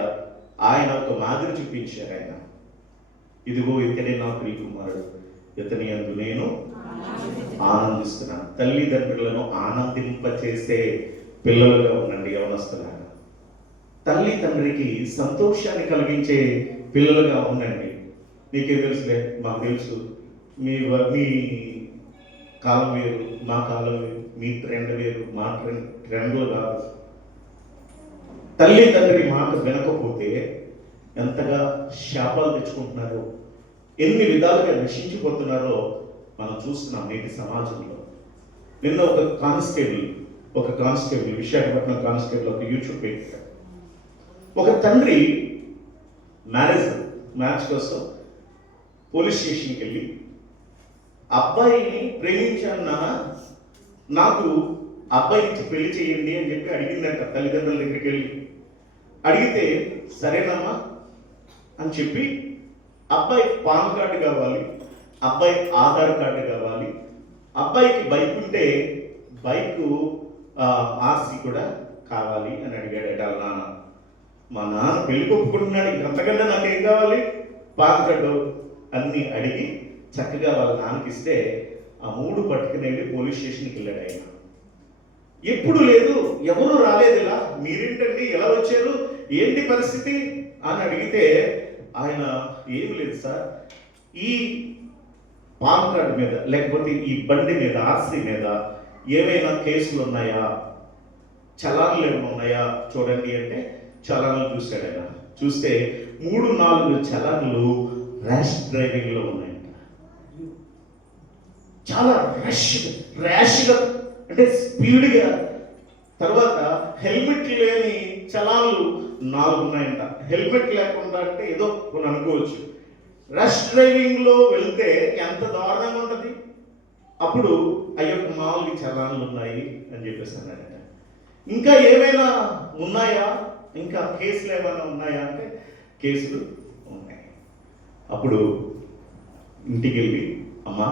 ఆయన ఒక మాదిరి చూపించారు. ఆయన ఇదిగో ఇతనే నా ప్రియ కుమారుడు, ఇతని యందు నేను ఆనందిస్తున్నాను. తల్లిదండ్రులను ఆనందింపచేసే పిల్లలుగా ఉండండి యవనస్తులారా. తల్లి తండ్రికి సంతోషాన్ని కలిగించే పిల్లలుగా ఉండండి. నీకేం తెలుసులే, మాకు తెలుసు, మీ కాలం వేరు, మా కాలం వేరు, మీ ట్రెండ్ వేరు, మా ట్రెండ్లు కాదు. తల్లి తండ్రి మాట వినకపోతే ఎంతగా శాపాలు తెచ్చుకుంటున్నారో, ఎన్ని విధాలుగా నశించిపోతున్నారో మనం చూస్తున్నాం నేటి సమాజంలో. నిన్న ఒక కానిస్టేబుల్ విశాఖపట్నం కానిస్టేబుల్ ఒక యూట్యూబ్ పెట్టాడు. ఒక తండ్రి మ్యారేజ్ కోసం పోలీస్ స్టేషన్కి వెళ్ళి, అబ్బాయిని ప్రేమించాను నాన్న, నాకు అబ్బాయికి పెళ్లి చేయండి అని చెప్పి అడిగిందంట తల్లిదండ్రుల దగ్గరికి వెళ్ళి. అడిగితే సరేనమ్మా అని చెప్పి, అబ్బాయి పాన్ కార్డు కావాలి, అబ్బాయి ఆధార్ కార్డు కావాలి, అబ్బాయికి బైక్ ఉంటే బైక్ ఆర్సీ కూడా కావాలి అని అడిగాడు వాళ్ళ నాన్న. మా నాన్న పెళ్లి ఒప్పుకుంటున్నాడు, ఇంకంతకంటే నాకేం కావాలి? పాన్ కార్డు అన్నీ అడిగి చక్కగా వాళ్ళ నాన్నకి ఇస్తే ఆ 3 పట్టుకుని వెళ్ళి పోలీస్ స్టేషన్కి వెళ్ళాడు. ఆయన ఎప్పుడు లేదు, ఎవరు రాలేదు, ఇలా మీరేంటండి ఎలా వచ్చారు, ఏంటి పరిస్థితి అని అడిగితే ఆయన ఏమి లేదు సార్, ఈ పాన్ కార్డు మీద లేకపోతే ఈ బండి మీద ఆర్సీ మీద ఏవైనా కేసులు ఉన్నాయా, చలాన్లు ఏమైనా ఉన్నాయా చూడండి అంటే చలాన్లు చూశాడు. ఆయన చూస్తే 3-4 చలాన్లు ర్యాష్ డ్రైవింగ్లో ఉన్నాయంట. చాలా ర్యాష్గా అంటే స్పీడ్గా. తర్వాత హెల్మెట్ లేని చలాన్లు 4 ఉన్నాయంట. హెల్మెట్ లేకుండా అంటే ఏదో కొన్ని అనుకోవచ్చు. రష్ డ్రైవింగ్లో వెళ్తే ఎంత దారుణంగా ఉంటుంది. అప్పుడు అయ్యొక్క మామూలు చలాన్లు ఉన్నాయి అని చెప్పేసి అన్నాడట. ఇంకా ఏమైనా ఉన్నాయా, ఇంకా కేసులు ఏమైనా ఉన్నాయా అంటే కేసులు ఉన్నాయి. అప్పుడు ఇంటికి వెళ్ళి, అమ్మా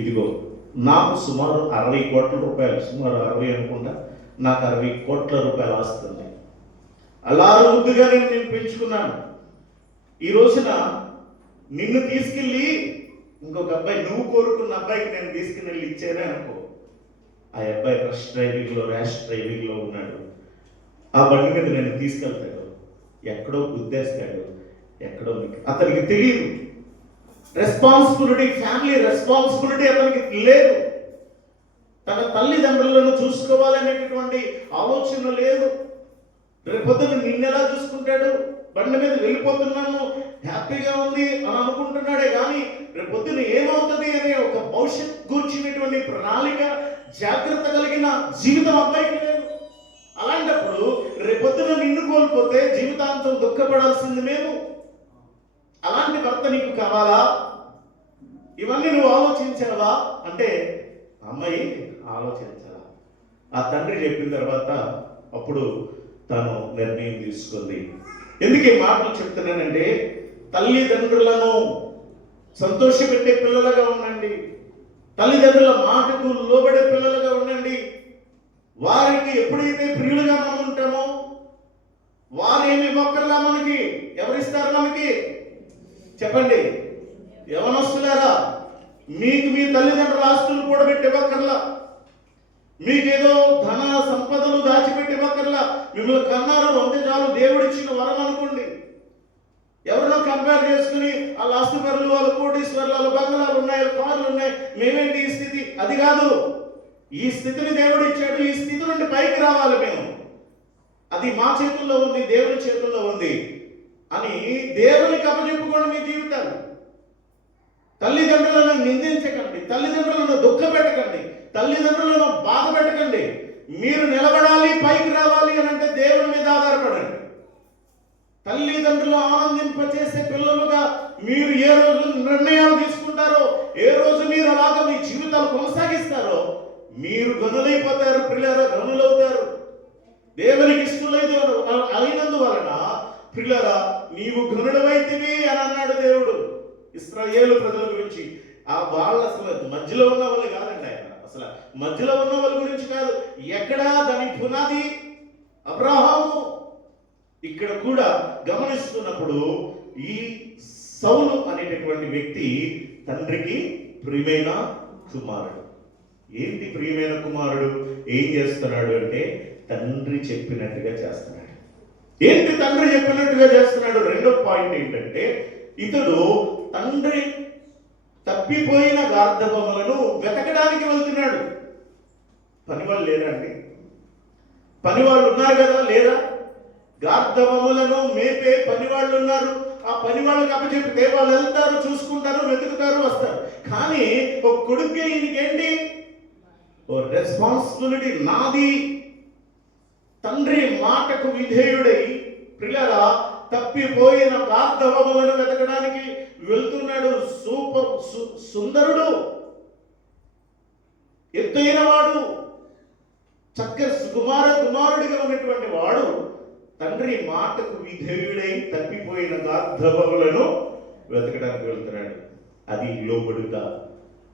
ఇదిగో నాకు సుమారు 60 కోట్ల రూపాయలు, సుమారు 60 అనుకుంటా, నాకు 60 కోట్ల రూపాయలు వస్తుంది. అలా రుద్దుగా నేను పెంచుకున్నాను. ఈ రోజున నిన్ను తీసుకెళ్ళి ఇంకొక అబ్బాయి, నువ్వు కోరుకున్న అబ్బాయికి నేను తీసుకుని వెళ్ళి ఇచ్చానే అనుకో, ఆ అబ్బాయి ర్యాష్ డ్రైవింగ్లో ఉన్నాడు. ఆ బండి మీద నేను తీసుకెళ్తాడు, ఎక్కడో గుద్దేస్తాడు, ఎక్కడో అతనికి తెలియదు. రెస్పాన్సిబిలిటీ, ఫ్యామిలీ రెస్పాన్సిబిలిటీ అతనికి లేదు. తన తల్లిదండ్రులను చూసుకోవాలనేటటువంటి ఆలోచన లేదు. రేపొద్దున నిన్నెలా చూసుకుంటాడు? బండి మీద వెళ్ళిపోతున్నాను, హ్యాపీగా ఉంది అని అనుకుంటున్నాడే కానీ రేపొద్దున ఏమవుతుంది అనే ఒక భవిష్యత్ కూర్చునేటువంటి ప్రణాళిక, జాగ్రత్త కలిగిన జీవితం అబ్బాయికి లేదు. అలాంటప్పుడు రేపొద్దున నిన్ను కోల్పోతే జీవితాంతం దుఃఖపడాల్సింది మేము. అలాంటి భర్త నీకు కావాలా? ఇవన్నీ నువ్వు ఆలోచించావా అంటే అమ్మాయి ఆలోచించాలా. ఆ తండ్రి చెప్పిన తర్వాత అప్పుడు తను నిర్ణయం తీసుకుంది. ఎందుకు ఈ మాటలు చెప్తున్నానంటే, తల్లిదండ్రులను సంతోషపెట్టే పిల్లలుగా ఉండండి, తల్లిదండ్రుల మాటకు లోబడే పిల్లలుగా ఉండండి. వారికి ఎప్పుడైతే ప్రియులుగా మనం ఉంటామో, వారేమి ఒక్కర్లా మనకి ఎవరిస్తారు? మనకి చెప్పండి, యవనస్తులారా, మీకు మీ తల్లిదండ్రుల ఆస్తులు కూడబెట్టి ఇవ్వక్కర్లా, మీకేదో ధన సంపదలు దాచిపెట్టి ఇవ్వక్కర్లా. మిమ్మల్ని కన్నారు అంతే చాలు, దేవుడిచ్చిన వరం అనుకోండి. ఎవరినో కంపేర్ చేసుకుని వాళ్ళ ఆస్తుపరులు, వాళ్ళ కోటీశ్వర్లు, వాళ్ళ బంగ్లాలు ఉన్నాయి, కార్లు ఉన్నాయి, మేమేంటి ఈ స్థితి, అది కాదు. ఈ స్థితిని దేవుడు ఇచ్చాడు, ఈ స్థితి నుండి పైకి రావాలి మేము, అది మా చేతుల్లో ఉంది, దేవుని చేతుల్లో ఉంది అని దేవునికి అప్పచెప్పుకోవడం మీ జీవితాలు. తల్లిదండ్రులను నిందించకండి, తల్లిదండ్రులను దుఃఖపెట్టకండి, తల్లిదండ్రులను బాధ పెట్టకండి. మీరు నిలబడాలి, పైకి రావాలి అని అంటే దేవుని మీద ఆధారపడండి. తల్లిదండ్రులు ఆనందింపచేసే పిల్లలుగా మీరు ఏ రోజు నిర్ణయాలు తీసుకుంటారో, ఏ రోజు మీరు అలాగా మీ జీవితాలు కొనసాగిస్తారో, మీరు గనులైపోతారు, పిల్లరా గనులవుతారు. దేవునికి ఇష్టలేదు అయినందువలన పిల్లరా నీవు గనుడవైతివి అని అన్నాడు దేవుడు ఇశ్రాయేలు ప్రజల గురించి. ఆ వాళ్ళు అసలు మధ్యలో ఉన్న వాళ్ళు కాదండి, ఆయన అసలు మధ్యలో ఉన్న వాళ్ళ గురించి కాదు. ఎక్కడా దాని పునాది అబ్రహాము. ఇక్కడ కూడా గమనిస్తున్నప్పుడు ఈ సౌలు అనేటటువంటి వ్యక్తి తండ్రికి ప్రియమైన కుమారుడు. ఏంటి ప్రియమైన కుమారుడు? ఏం చేస్తున్నాడు అంటే తండ్రి చెప్పినట్టుగా చేస్తున్నాడు. ఏంటి తండ్రి చెప్పినట్టుగా చేస్తున్నాడు? రెండో పాయింట్ ఏంటంటే, ఇతడు తండ్రి తప్పిపోయిన గార్ధబొమ్మలను వెతకడానికి వెళ్తున్నాడు. పనివాళ్ళు లేరా అండి? పనివాళ్ళు ఉన్నారు కదా, లేరా? గార్ధబొమ్మలను మేపే పనివాళ్ళు ఉన్నారు. ఆ పనివాళ్ళకి అప్పచెప్పితే వాళ్ళు వెళ్తారు, చూసుకుంటారు, వెతుకుతారు, వస్తారు. కానీ ఒక కొడుకు ఈయనకేంటి? ఓ రెస్పాన్సిబిలిటీ నాది. తండ్రి మాటకు విధేయుడై పిల్లరా తప్పిపోయిన గార్ధబొమ్మలను వెతకడానికి వెళ్తున్నాడు. సుందరుడు, ఎత్తైన వాడు, చక్కని కుమారుడిగా ఉన్నటువంటి వాడు తండ్రి మాటకు విధేయుడై తప్పిపోయిన గార్ధబొమ్మలను వెతకడానికి వెళ్తున్నాడు. అది లోబడుట,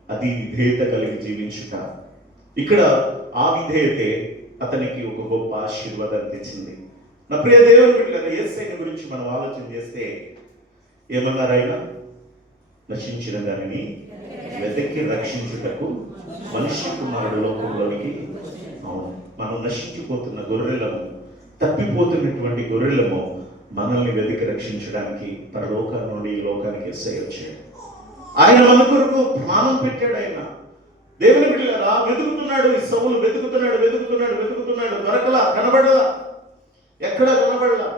అది విధేయత కలిగి జీవించుట. ఇక్కడ ఆ విధేయతే అతనికి ఒక గొప్ప ఆశీర్వాదాన్ని తెచ్చింది. నా ప్రియ దేవుని బిడ్డలారా, యేసయ్య గురించి మనం ఆలోచన చేస్తే ఏమన్నారు? ఆయన నశించిన దానిని వెతకి రక్షించుటకు మనిషి కుమారుడు లోకంలోనికి. అవును, మనం నశించిపోతున్న గొర్రెలము, తప్పిపోతున్నటువంటి గొర్రెలము మనల్ని వెతికి రక్షించడానికి పరలోకం నుండి ఈ లోకానికి యేసయ్య వచ్చాడు. ఆయన మన కొరకు ప్రాణం పెట్టాడు. ఆయన దేవుని బిడ్డలారా వెతుకుతున్నాడు. ఈ సౌలు వెతుకుతున్నాడు, దొరకలా, కనబడలా, ఎక్కడా కనబడలా.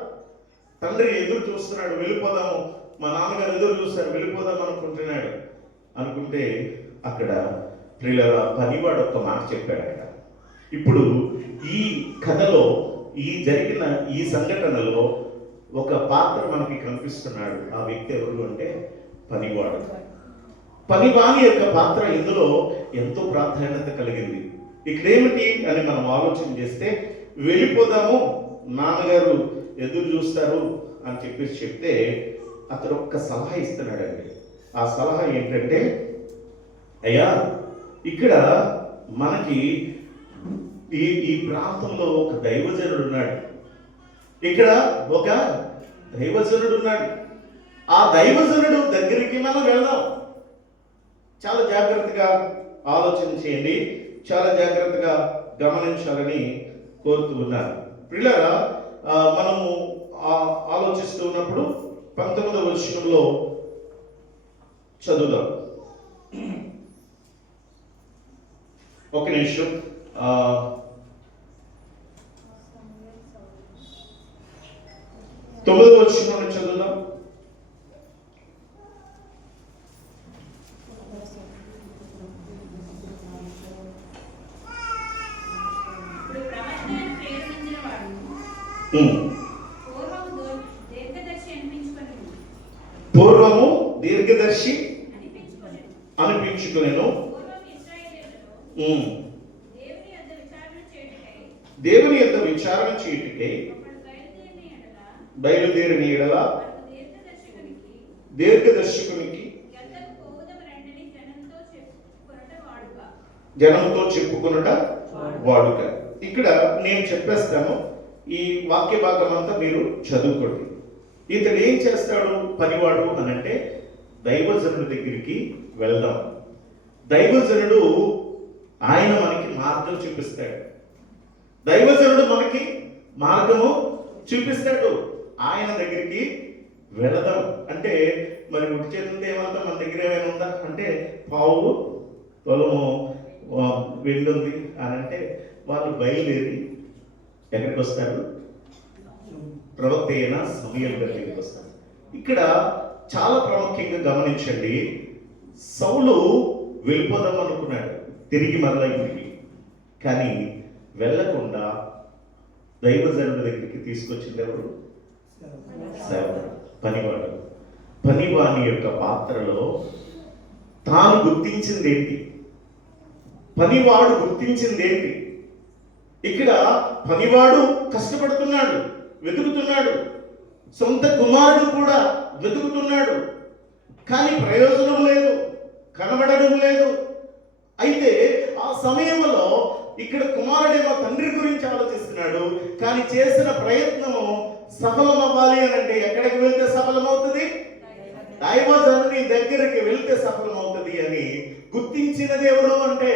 తండ్రి ఎదురు చూస్తున్నాడు, వెళ్ళిపోదాము, మా నాన్నగారు ఎదురు చూస్తారు, వెళ్ళిపోదాం అనుకుంటున్నాడు. అనుకుంటే అక్కడ ప్రియులారా పనివాడు ఒక్క మాట చెప్పాడు. అక్కడ ఇప్పుడు ఈ కథలో ఈ జరిగిన ఈ సంఘటనలో ఒక పాత్ర మనకి కనిపిస్తున్నాడు. ఆ వ్యక్తి ఎవరు అంటే పనివాడు. పనివాని యొక్క పాత్ర ఇందులో ఎంతో ప్రాధాన్యత కలిగింది. ఇక్కడేమిటి అని మనం ఆలోచన చేస్తే, వెళ్ళిపోదాము, నాన్నగారు ఎదురు చూస్తారు అని చెప్పేసి చెప్తే అతడు ఒక్క సలహా ఇస్తున్నాడండి. ఆ సలహా ఏంటంటే, అయ్యా ఇక్కడ మనకి ఈ ప్రాంతంలో ఒక దైవజనుడు ఉన్నాడు, ఇక్కడ ఒక దైవజనుడు ఉన్నాడు, ఆ దైవజనుడు దగ్గరికి మనం వెళ్దాం. చాలా జాగ్రత్తగా ఆలోచన చేయండి, చాలా జాగ్రత్తగా గమనించాలని కోరుతూ ఉన్నారు. పిల్లరా మనము ఆలోచిస్తూ ఉన్నప్పుడు 19వ వచనంలో చదువుదాం. ఒక నిమిషం. 9వ వచనం చదువుదాం. పూర్వము దీర్ఘదర్శి అనిపించుకునేను. దేవుని యొక్క విచారణ చేయుటకై బయలుదేరిన ఎడల దీర్ఘదర్శకునికి జనంతో చెప్పుకునుట వాడుక. ఇక్కడ నేను చెప్పేస్తాను, ఈ వాక్య భాగం అంతా మీరు చదువుకోండి. ఇతడు ఏం చేస్తాడు పనివాడు అని అంటే, దైవజనుడి దగ్గరికి వెళ్దాం. దైవజనుడు ఆయన మనకి మార్గం చూపిస్తాడు. దైవజనుడు మనకి మార్గము చూపిస్తాడు. ఆయన దగ్గరికి వెళదాం అంటే, మరి ఉడి చేతుంటే ఏమంతా మన దగ్గర ఏమైనా ఉందా అంటే, పావు పొలము వెళ్ళుంది అని అంటే వాళ్ళు బయలుదేరి ఎక్కడికి వస్తారు? ప్రవక్త అయిన సమూయేలు దగ్గరికి వస్తారు. ఇక్కడ చాలా ప్రాముఖ్యంగా గమనించండి, సౌలు వెళ్ళిపోదాం అనుకున్నాడు తిరిగి మరలా ఇంటికి, కానీ వెళ్ళకుండా దైవజనుడి దగ్గరికి తీసుకొచ్చింది ఎవరు? సేవకుడు, పనివాడు. పనివాని యొక్క పాత్రలో తాను గుర్తించింది ఏంటి? పనివాడు గుర్తించింది ఏంటి? ఇక్కడ పనివాడు కష్టపడుతున్నాడు, వెతుకుతున్నాడు, సొంత కుమారుడు కూడా వెతుకుతున్నాడు, కానీ ప్రయోజనం లేదు, కనబడడం లేదు. అయితే ఆ సమయంలో ఇక్కడ కుమారుడేమో తండ్రి గురించి ఆలోచిస్తున్నాడు, కానీ చేసిన ప్రయత్నము సఫలం అవ్వాలి అని అంటే ఎక్కడికి వెళ్తే సఫలమవుతుంది? దైవజనుని దగ్గరికి వెళ్తే సఫలమవుతుంది అని గుర్తించినది ఎవరు అంటే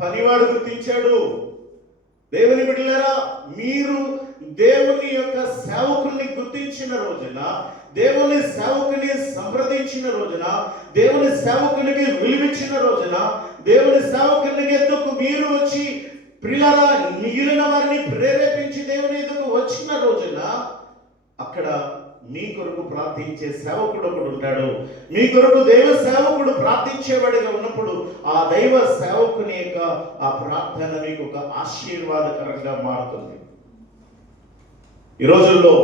పనివాడు గుర్తించాడు. దేవుని బిడ్డలారా, మీరు దేవుని యొక్క సేవకుని గుర్తించిన రోజున, దేవుని సేవకుని సంప్రదించిన రోజున, దేవుని సేవకునికి విలువించిన రోజున, దేవుని సేవకునికి ఎద్దుకు మీరు వచ్చి ప్రియులారా మిగిలిన వారిని ప్రేరేపించి దేవుని ఎద్దుకు వచ్చిన రోజున, అక్కడ మీ కొరకు ప్రార్థించే సేవకుడు ఒకడు ఉంటాడు. మీ కొరకు దైవ సేవకుడు ప్రార్థించేవాడిగా ఉన్నప్పుడు ఆ దైవ సేవకుని యొక్క ఆ ప్రార్థన మీకు ఒక ఆశీర్వాదకరంగా మారుతుంది. ఈ రోజుల్లో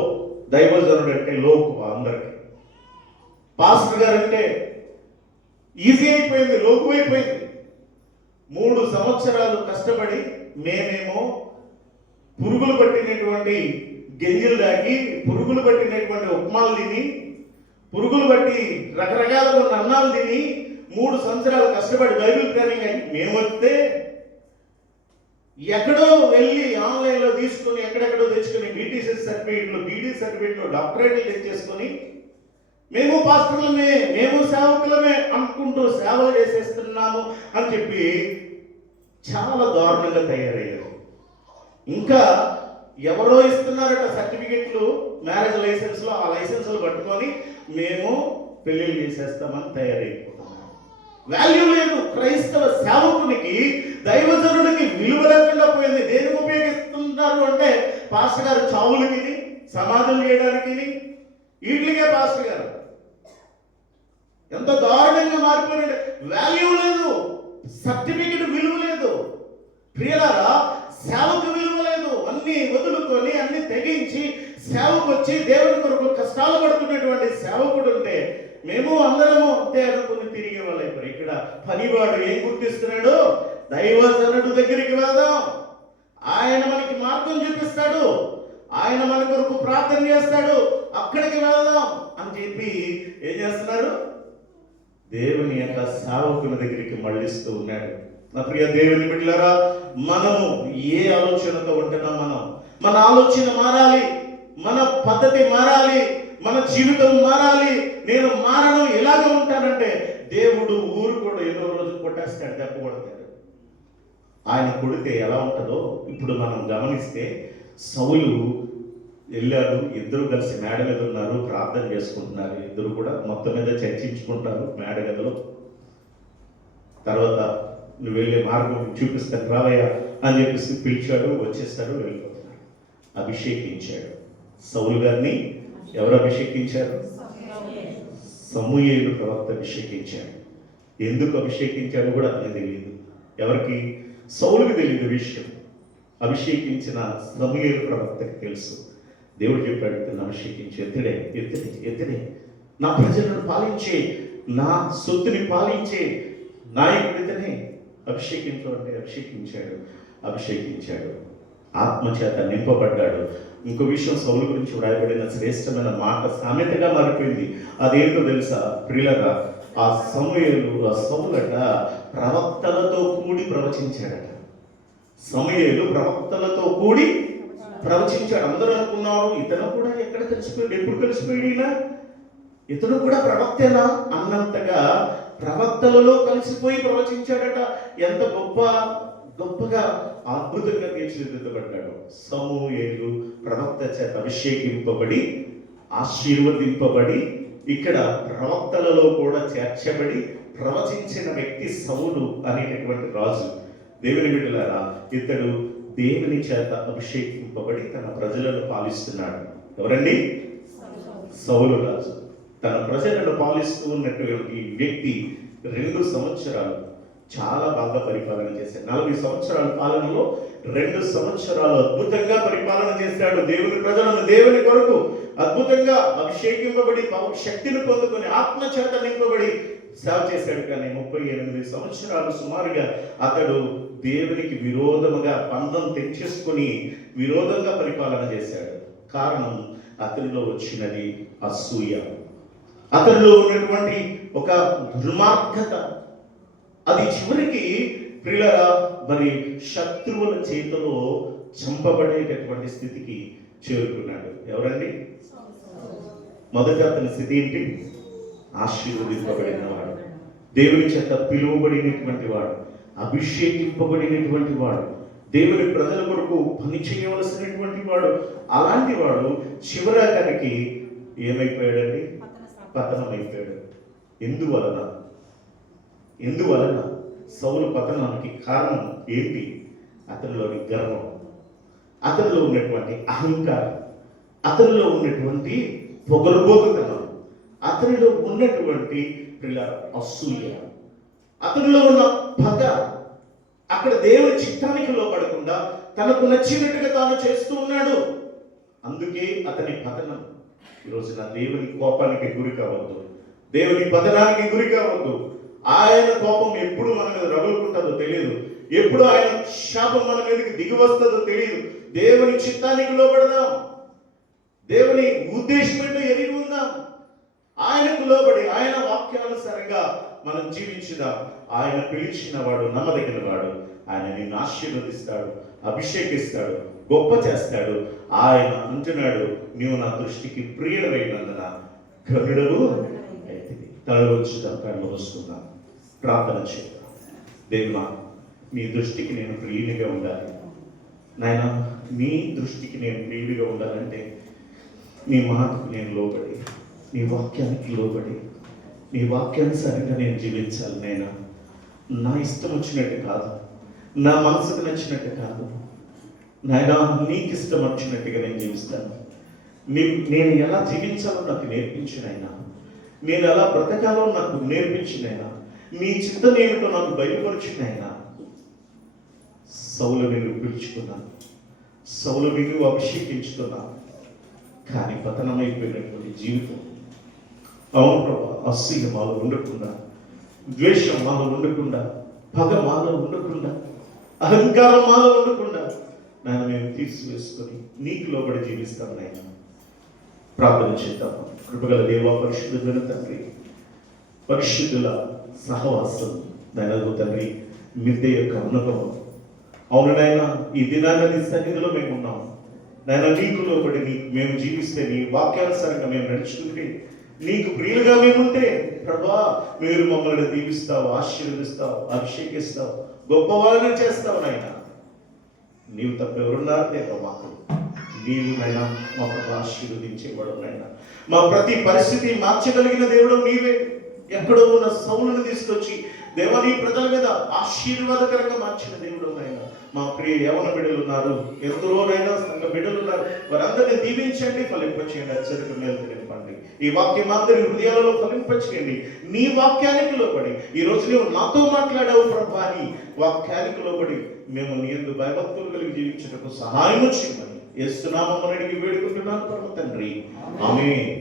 దైవజనుడు అంటే లోకు అందరికి, పాస్టర్ గారు అంటే ఈజీ అయిపోయింది, లోకు అయిపోయింది. 3 సంవత్సరాలు కష్టపడి మేమేమో పురుగులు పట్టినటువంటి గింజలు దాగి, పురుగులు పట్టినటువంటి ఉప్మాలు తిని, పురుగులు పట్టి రకరకాల అన్నాలు తిని 3 సంవత్సరాలు కష్టపడి బైబిల్ ట్రైనింగ్ అయ్యి మేము వస్తే ఎక్కడో వెళ్ళి ఆన్లైన్లో తీసుకుని ఎక్కడెక్కడో తెచ్చుకొని బీటీసీ సర్టిఫికేట్లు, బీడీ సర్టిఫికేట్లు, డాక్టరేట్లు తెచ్చేసుకొని మేము పాస్టర్లమే, మేము సేవకులమే అనుకుంటూ సేవలు చేసేస్తున్నాము అని చెప్పి చాలా దారుణంగా తయారయ్యారు. ఇంకా ఎవరో ఇస్తున్నారట సర్టిఫికెట్లు, మ్యారేజ్ లైసెన్స్లో, ఆ లైసెన్సులు పట్టుకొని మేము పెళ్లిళ్ళు చేసేస్తామని తయారైపోతున్నారు. వాల్యూ లేదు. క్రైస్తవ సేవకునికి, దైవజనుడికి విలువ లేకుండా పోయింది. దేనికి ఉపయోగిస్తున్నారు అంటే పాస్టర్ గారు చావులకి, సమాధులు చేయడానికి, వీటికే పాస్టర్ గారు. ఎంత దారుణంగా మారిపోయిందంటే వాల్యూ లేదు, సర్టిఫికెట్ విలువ లేదు. ప్రియులారా, సేవకు విలువ లేదు. అన్ని వదులుకొని అన్ని తెగించి సేవకు వచ్చి దేవుని కొరకు కష్టాలు పడుతున్నటువంటి సేవకుడు ఉంటే మేము అందరము అంతే అనుకుని తిరిగే వాళ్ళు. ఇప్పుడు ఇక్కడ పనివాడు ఏం గుర్తిస్తున్నాడు? దైవజనుడు దగ్గరికి వెళ్దాం, ఆయన మనకి మార్గం చూపిస్తాడు, ఆయన మన కొరకు ప్రార్థన చేస్తాడు, అక్కడికి వెళ్దాం అని చెప్పి ఏం చేస్తున్నారు? దేవుని యొక్క సేవకుని దగ్గరికి మళ్ళిస్తూ ఉన్నాడు. నా ప్రియ దేవుని బిడ్డలారా, మనము ఏ ఆలోచనతో ఉంటున్నాం? మన ఆలోచన మారాలి, మన పద్ధతి మారాలి, మన జీవితం మారాలి. నేను మారను, ఎలాగ ఉంటానంటే దేవుడు ఊరు కూడా ఎన్నో రోజులు కొట్టేస్తాడు, దెబ్బ కొడతాడు. ఆయన కొడితే ఎలా ఉంటుందో ఇప్పుడు మనం గమనిస్తే, సౌలు వెళ్ళారు, ఇద్దరు కలిసి మేడ మీద ఉన్నారు, ప్రార్థన చేసుకుంటున్నారు. ఇద్దరు కూడా మొత్తం మీద చర్చించుకుంటారు మేడ గదిలో. తర్వాత నువ్వు వెళ్ళే మార్గం చూపిస్తాను రావయ్య అని చెప్పేసి పిలిచాడు, వచ్చేస్తాడు, వెళ్ళిపోతున్నాడు. అభిషేకించాడు సౌలు గారిని. ఎవరు అభిషేకించారు? సమూయేలు ప్రవక్త అభిషేకించాడు. ఎందుకు అభిషేకించాడు కూడా అతనికి తెలియదు. ఎవరికి? సౌలుకి తెలియదు విషయం. అభిషేకించిన సమూయేలు ప్రవక్తకి తెలుసు. దేవుడు చెప్పాడు, ఇతను అభిషేకించి ఎత్తడే ఎత్తడే ఎత్తడే, నా ప్రజలను పాలించే, నా సొత్తుని పాలించే నాయకుడితేనే అభిషేకించు అంటే అభిషేకించాడు. ఆత్మచేత నింపబడ్డాడు. ఇంకో విషయం సౌలు గురించి వ్రాయబడిన శ్రేష్టమైన మాట సామెతగా మారిపోయింది. అదేంటో తెలుసా ప్రియులరా? ఆ సౌలట ప్రవక్తలతో కూడి ప్రవచించాడట. సమూయేలు ప్రవక్తలతో కూడి ప్రవచించాడు. అందరూ అనుకున్నారు ఇతను కూడా ఎక్కడ కలిసిపోయాడు, ఎప్పుడు కలిసిపోయాడు, ఇతను కూడా ప్రవక్తేనా అన్నంతగా ప్రవక్తలలో కలిసిపోయి ప్రవచించాడట. ఎంత గొప్పగా అద్భుతంగా తీర్చిదిద్దబడ్డాడు. సమూయేలు ప్రవక్త చేత అభిషేకింపబడి ఆశీర్వదింపబడి ఇక్కడ ప్రవక్తలలో కూడా చేర్చబడి ప్రవచించిన వ్యక్తి సౌలు అనేటటువంటి రాజు. దేవుని బిడ్డలారా, ఇతడు దేవుని చేత అభిషేకింపబడి తన ప్రజలను పాలిస్తున్నాడు. ఎవరండి? సౌలు రాజు. తన ప్రజలను పాలిస్తూ ఉన్నటువంటి వ్యక్తి 2 సంవత్సరాలు చాలా బాగా పరిపాలన చేశాడు. 40 సంవత్సరాల పాలనలో 2 సంవత్సరాలు అద్భుతంగా పరిపాలన చేశాడు. దేవుని ప్రజలను దేవుని కొరకు అద్భుతంగా అభిషేకింపబడి శక్తిని పొందుకొని ఆత్మచేత నింపబడి సేవ చేశాడు. కానీ 38 సంవత్సరాలు సుమారుగా అతడు దేవునికి విరోధముగా పందం తెచ్చేసుకొని విరోధంగా పరిపాలన చేశాడు. కారణం అతనిలో వచ్చినది అసూయ, అతనిలో ఉన్నటువంటి ఒక దుర్మార్గత. అది చివరికి ప్రియులరా మరి శత్రువుల చేతిలో చంపబడేటటువంటి స్థితికి చేరుకున్నాడు. ఎవరండి? మొదట అతని స్థితి ఏంటి? ఆశీర్వదింపబడిన వాడు, దేవుని చేత పిలువబడినటువంటి వాడు, అభిషేకింపబడినటువంటి వాడు, దేవుని ప్రజల కొరకు పని చేయవలసినటువంటి వాడు. అలాంటి వాడు చివరాకానికి ఏమైపోయాడండి? పతనమైపోయాడు. ఎందువలన సౌలు పతనానికి కారణం ఏంటి? అతనిలోని గర్వం, అతనిలో ఉన్నటువంటి అహంకారం, అతనిలో ఉన్నటువంటి పొగరుబోతుతనం, అతనిలో ఉన్నటువంటి అసూయ, అతనిలో ఉన్న పగ. అక్కడ దేవుని చిత్తానికి లోపడకుండా తనకు నచ్చినట్టుగా తాను చేస్తూ ఉన్నాడు. అందుకే అతని పతనం. ఈరోజు నా దేవుని కోపానికి గురి కావద్దు, దేవుని పతనానికి గురి కావద్దు. ఆయన కోపం ఎప్పుడు మన మీద రగులుకుంటుందో తెలియదు, ఎప్పుడు ఆయన శాపం మన మీదకి దిగి వస్తుందో తెలియదు. దేవుని చిత్తానికి లోబడదాం, దేవుని ఉద్దేశం ఏంటో ఎరిగి ఉందాం, ఆయనకు లోబడి ఆయన వాక్యానుసారంగా మనం జీవించుదాం. ఆయన పిలిచిన వాడు నమ్మదగిన వాడు. ఆయన నిన్ను ఆశీర్వదిస్తాడు, అభిషేకిస్తాడు, గొప్ప చేస్తాడు. ఆయన అంటున్నాడు, నీవు నా దృష్టికి ప్రియుడమైనందున గనుడవు అయితే. తనలో వచ్చుదాం, కళ్ళు వస్తున్నాం, ప్రార్థన చేద్దాం. దేవుడా, నీ దృష్టికి నేను ప్రియునిగా ఉండాలి నాయన. నీ దృష్టికి నేను ప్రియుడిగా ఉండాలంటే నీ మాటకు నేను లోబడి, నీ వాక్యానికి లోబడి, నీ వాక్యానుసారంగా నేను జీవించాలి నాయన. నా ఇష్టం వచ్చినట్టు కాదు, నా మనసుకు నచ్చినట్టు కాదు నాయన, నీకు ఇష్టం వచ్చినట్టుగా నేను జీవిస్తాను. నేను ఎలా జీవించాలో నాకు నేర్పించినైనా, నేను ఎలా బ్రతకాలో నాకు నేర్పించినైనా, నీ చిత్తం ఏమిటో నాకు బయలుపరిచినైనా. సౌలు నేను పిలుచుకున్నాను, సౌలు నువ్వు అభిషేకించుకున్నాను. కానీ పతనమైపోయినటువంటి జీవితం, అవును ప్రభా, అసూయ మాలో ఉండకుండా, ద్వేషం మాలో ఉండకుండా, పగ మాలో ఉండకుండా, అహంకారం మాలో ఉండకుండా నన్ను మేము తీసివేసుకొని నీకు లోబడి జీవిస్తాను నాయన. ప్రార్థన చేద్దాం. కృపగల దేవా, పరిశుద్ధుల తండ్రి, పరిశుద్ధుల సహవాసం నాయన తండ్రి, మిద్దె యొక్క అనుభవం. అవును నాయన, ఈ దినాన్ని నీ సన్నిధిలో మేము ఉన్నాం నాయన. నీకు లోబడి మేము జీవిస్తే, నీ వాక్యానుసారంగా మేము నడుచుకుంటే, నీకు ప్రియులుగా మేముంటే ప్రభా, మీరు మమ్మల్ని దీవిస్తావు, ఆశీర్వదిస్తావు, అభిషేకిస్తావు, గొప్పవాళ్ళని చేస్తావు నాయన. నీవు తప్ప ఎవరున్నారు దేవ మాకు? నీవు నైనా మా ప్రభు ఆశీర్వదించేవాడు నాయన. మా ప్రతి పరిస్థితి మార్చగలిగిన దేవుడు నీవే. ఎక్కడో ఉన్న సౌలును తీసుకొచ్చి దేవ నీ ప్రజల మీద ఆశీర్వాదకరంగా మార్చిన దేవుడు నాయన. మా ప్రియ యవన బిడ్డలు ఉన్నారు, ఎందరోనైనా సంఘ బిడ్డలు ఉన్నారు, వారందరినీ దీవించండి, ఫలింపచేయండి, అచ్చరికి మేలు నింపండి. ఈ వాక్యం అందరి హృదయాలలో ఫలింపచేయండి. నీ వాక్యానికి లోబడి ఈరోజు నీవు నాతో మాట్లాడావు ప్రభా, నీ వాక్యానికి లోబడి మేము నీ యందు భయభక్తులు కలిగి జీవించడానికి సహాయం చేయమని యేసు నామమున అడిగి వేడుకుంటున్నాను పరమ తండ్రి, ఆమేన్.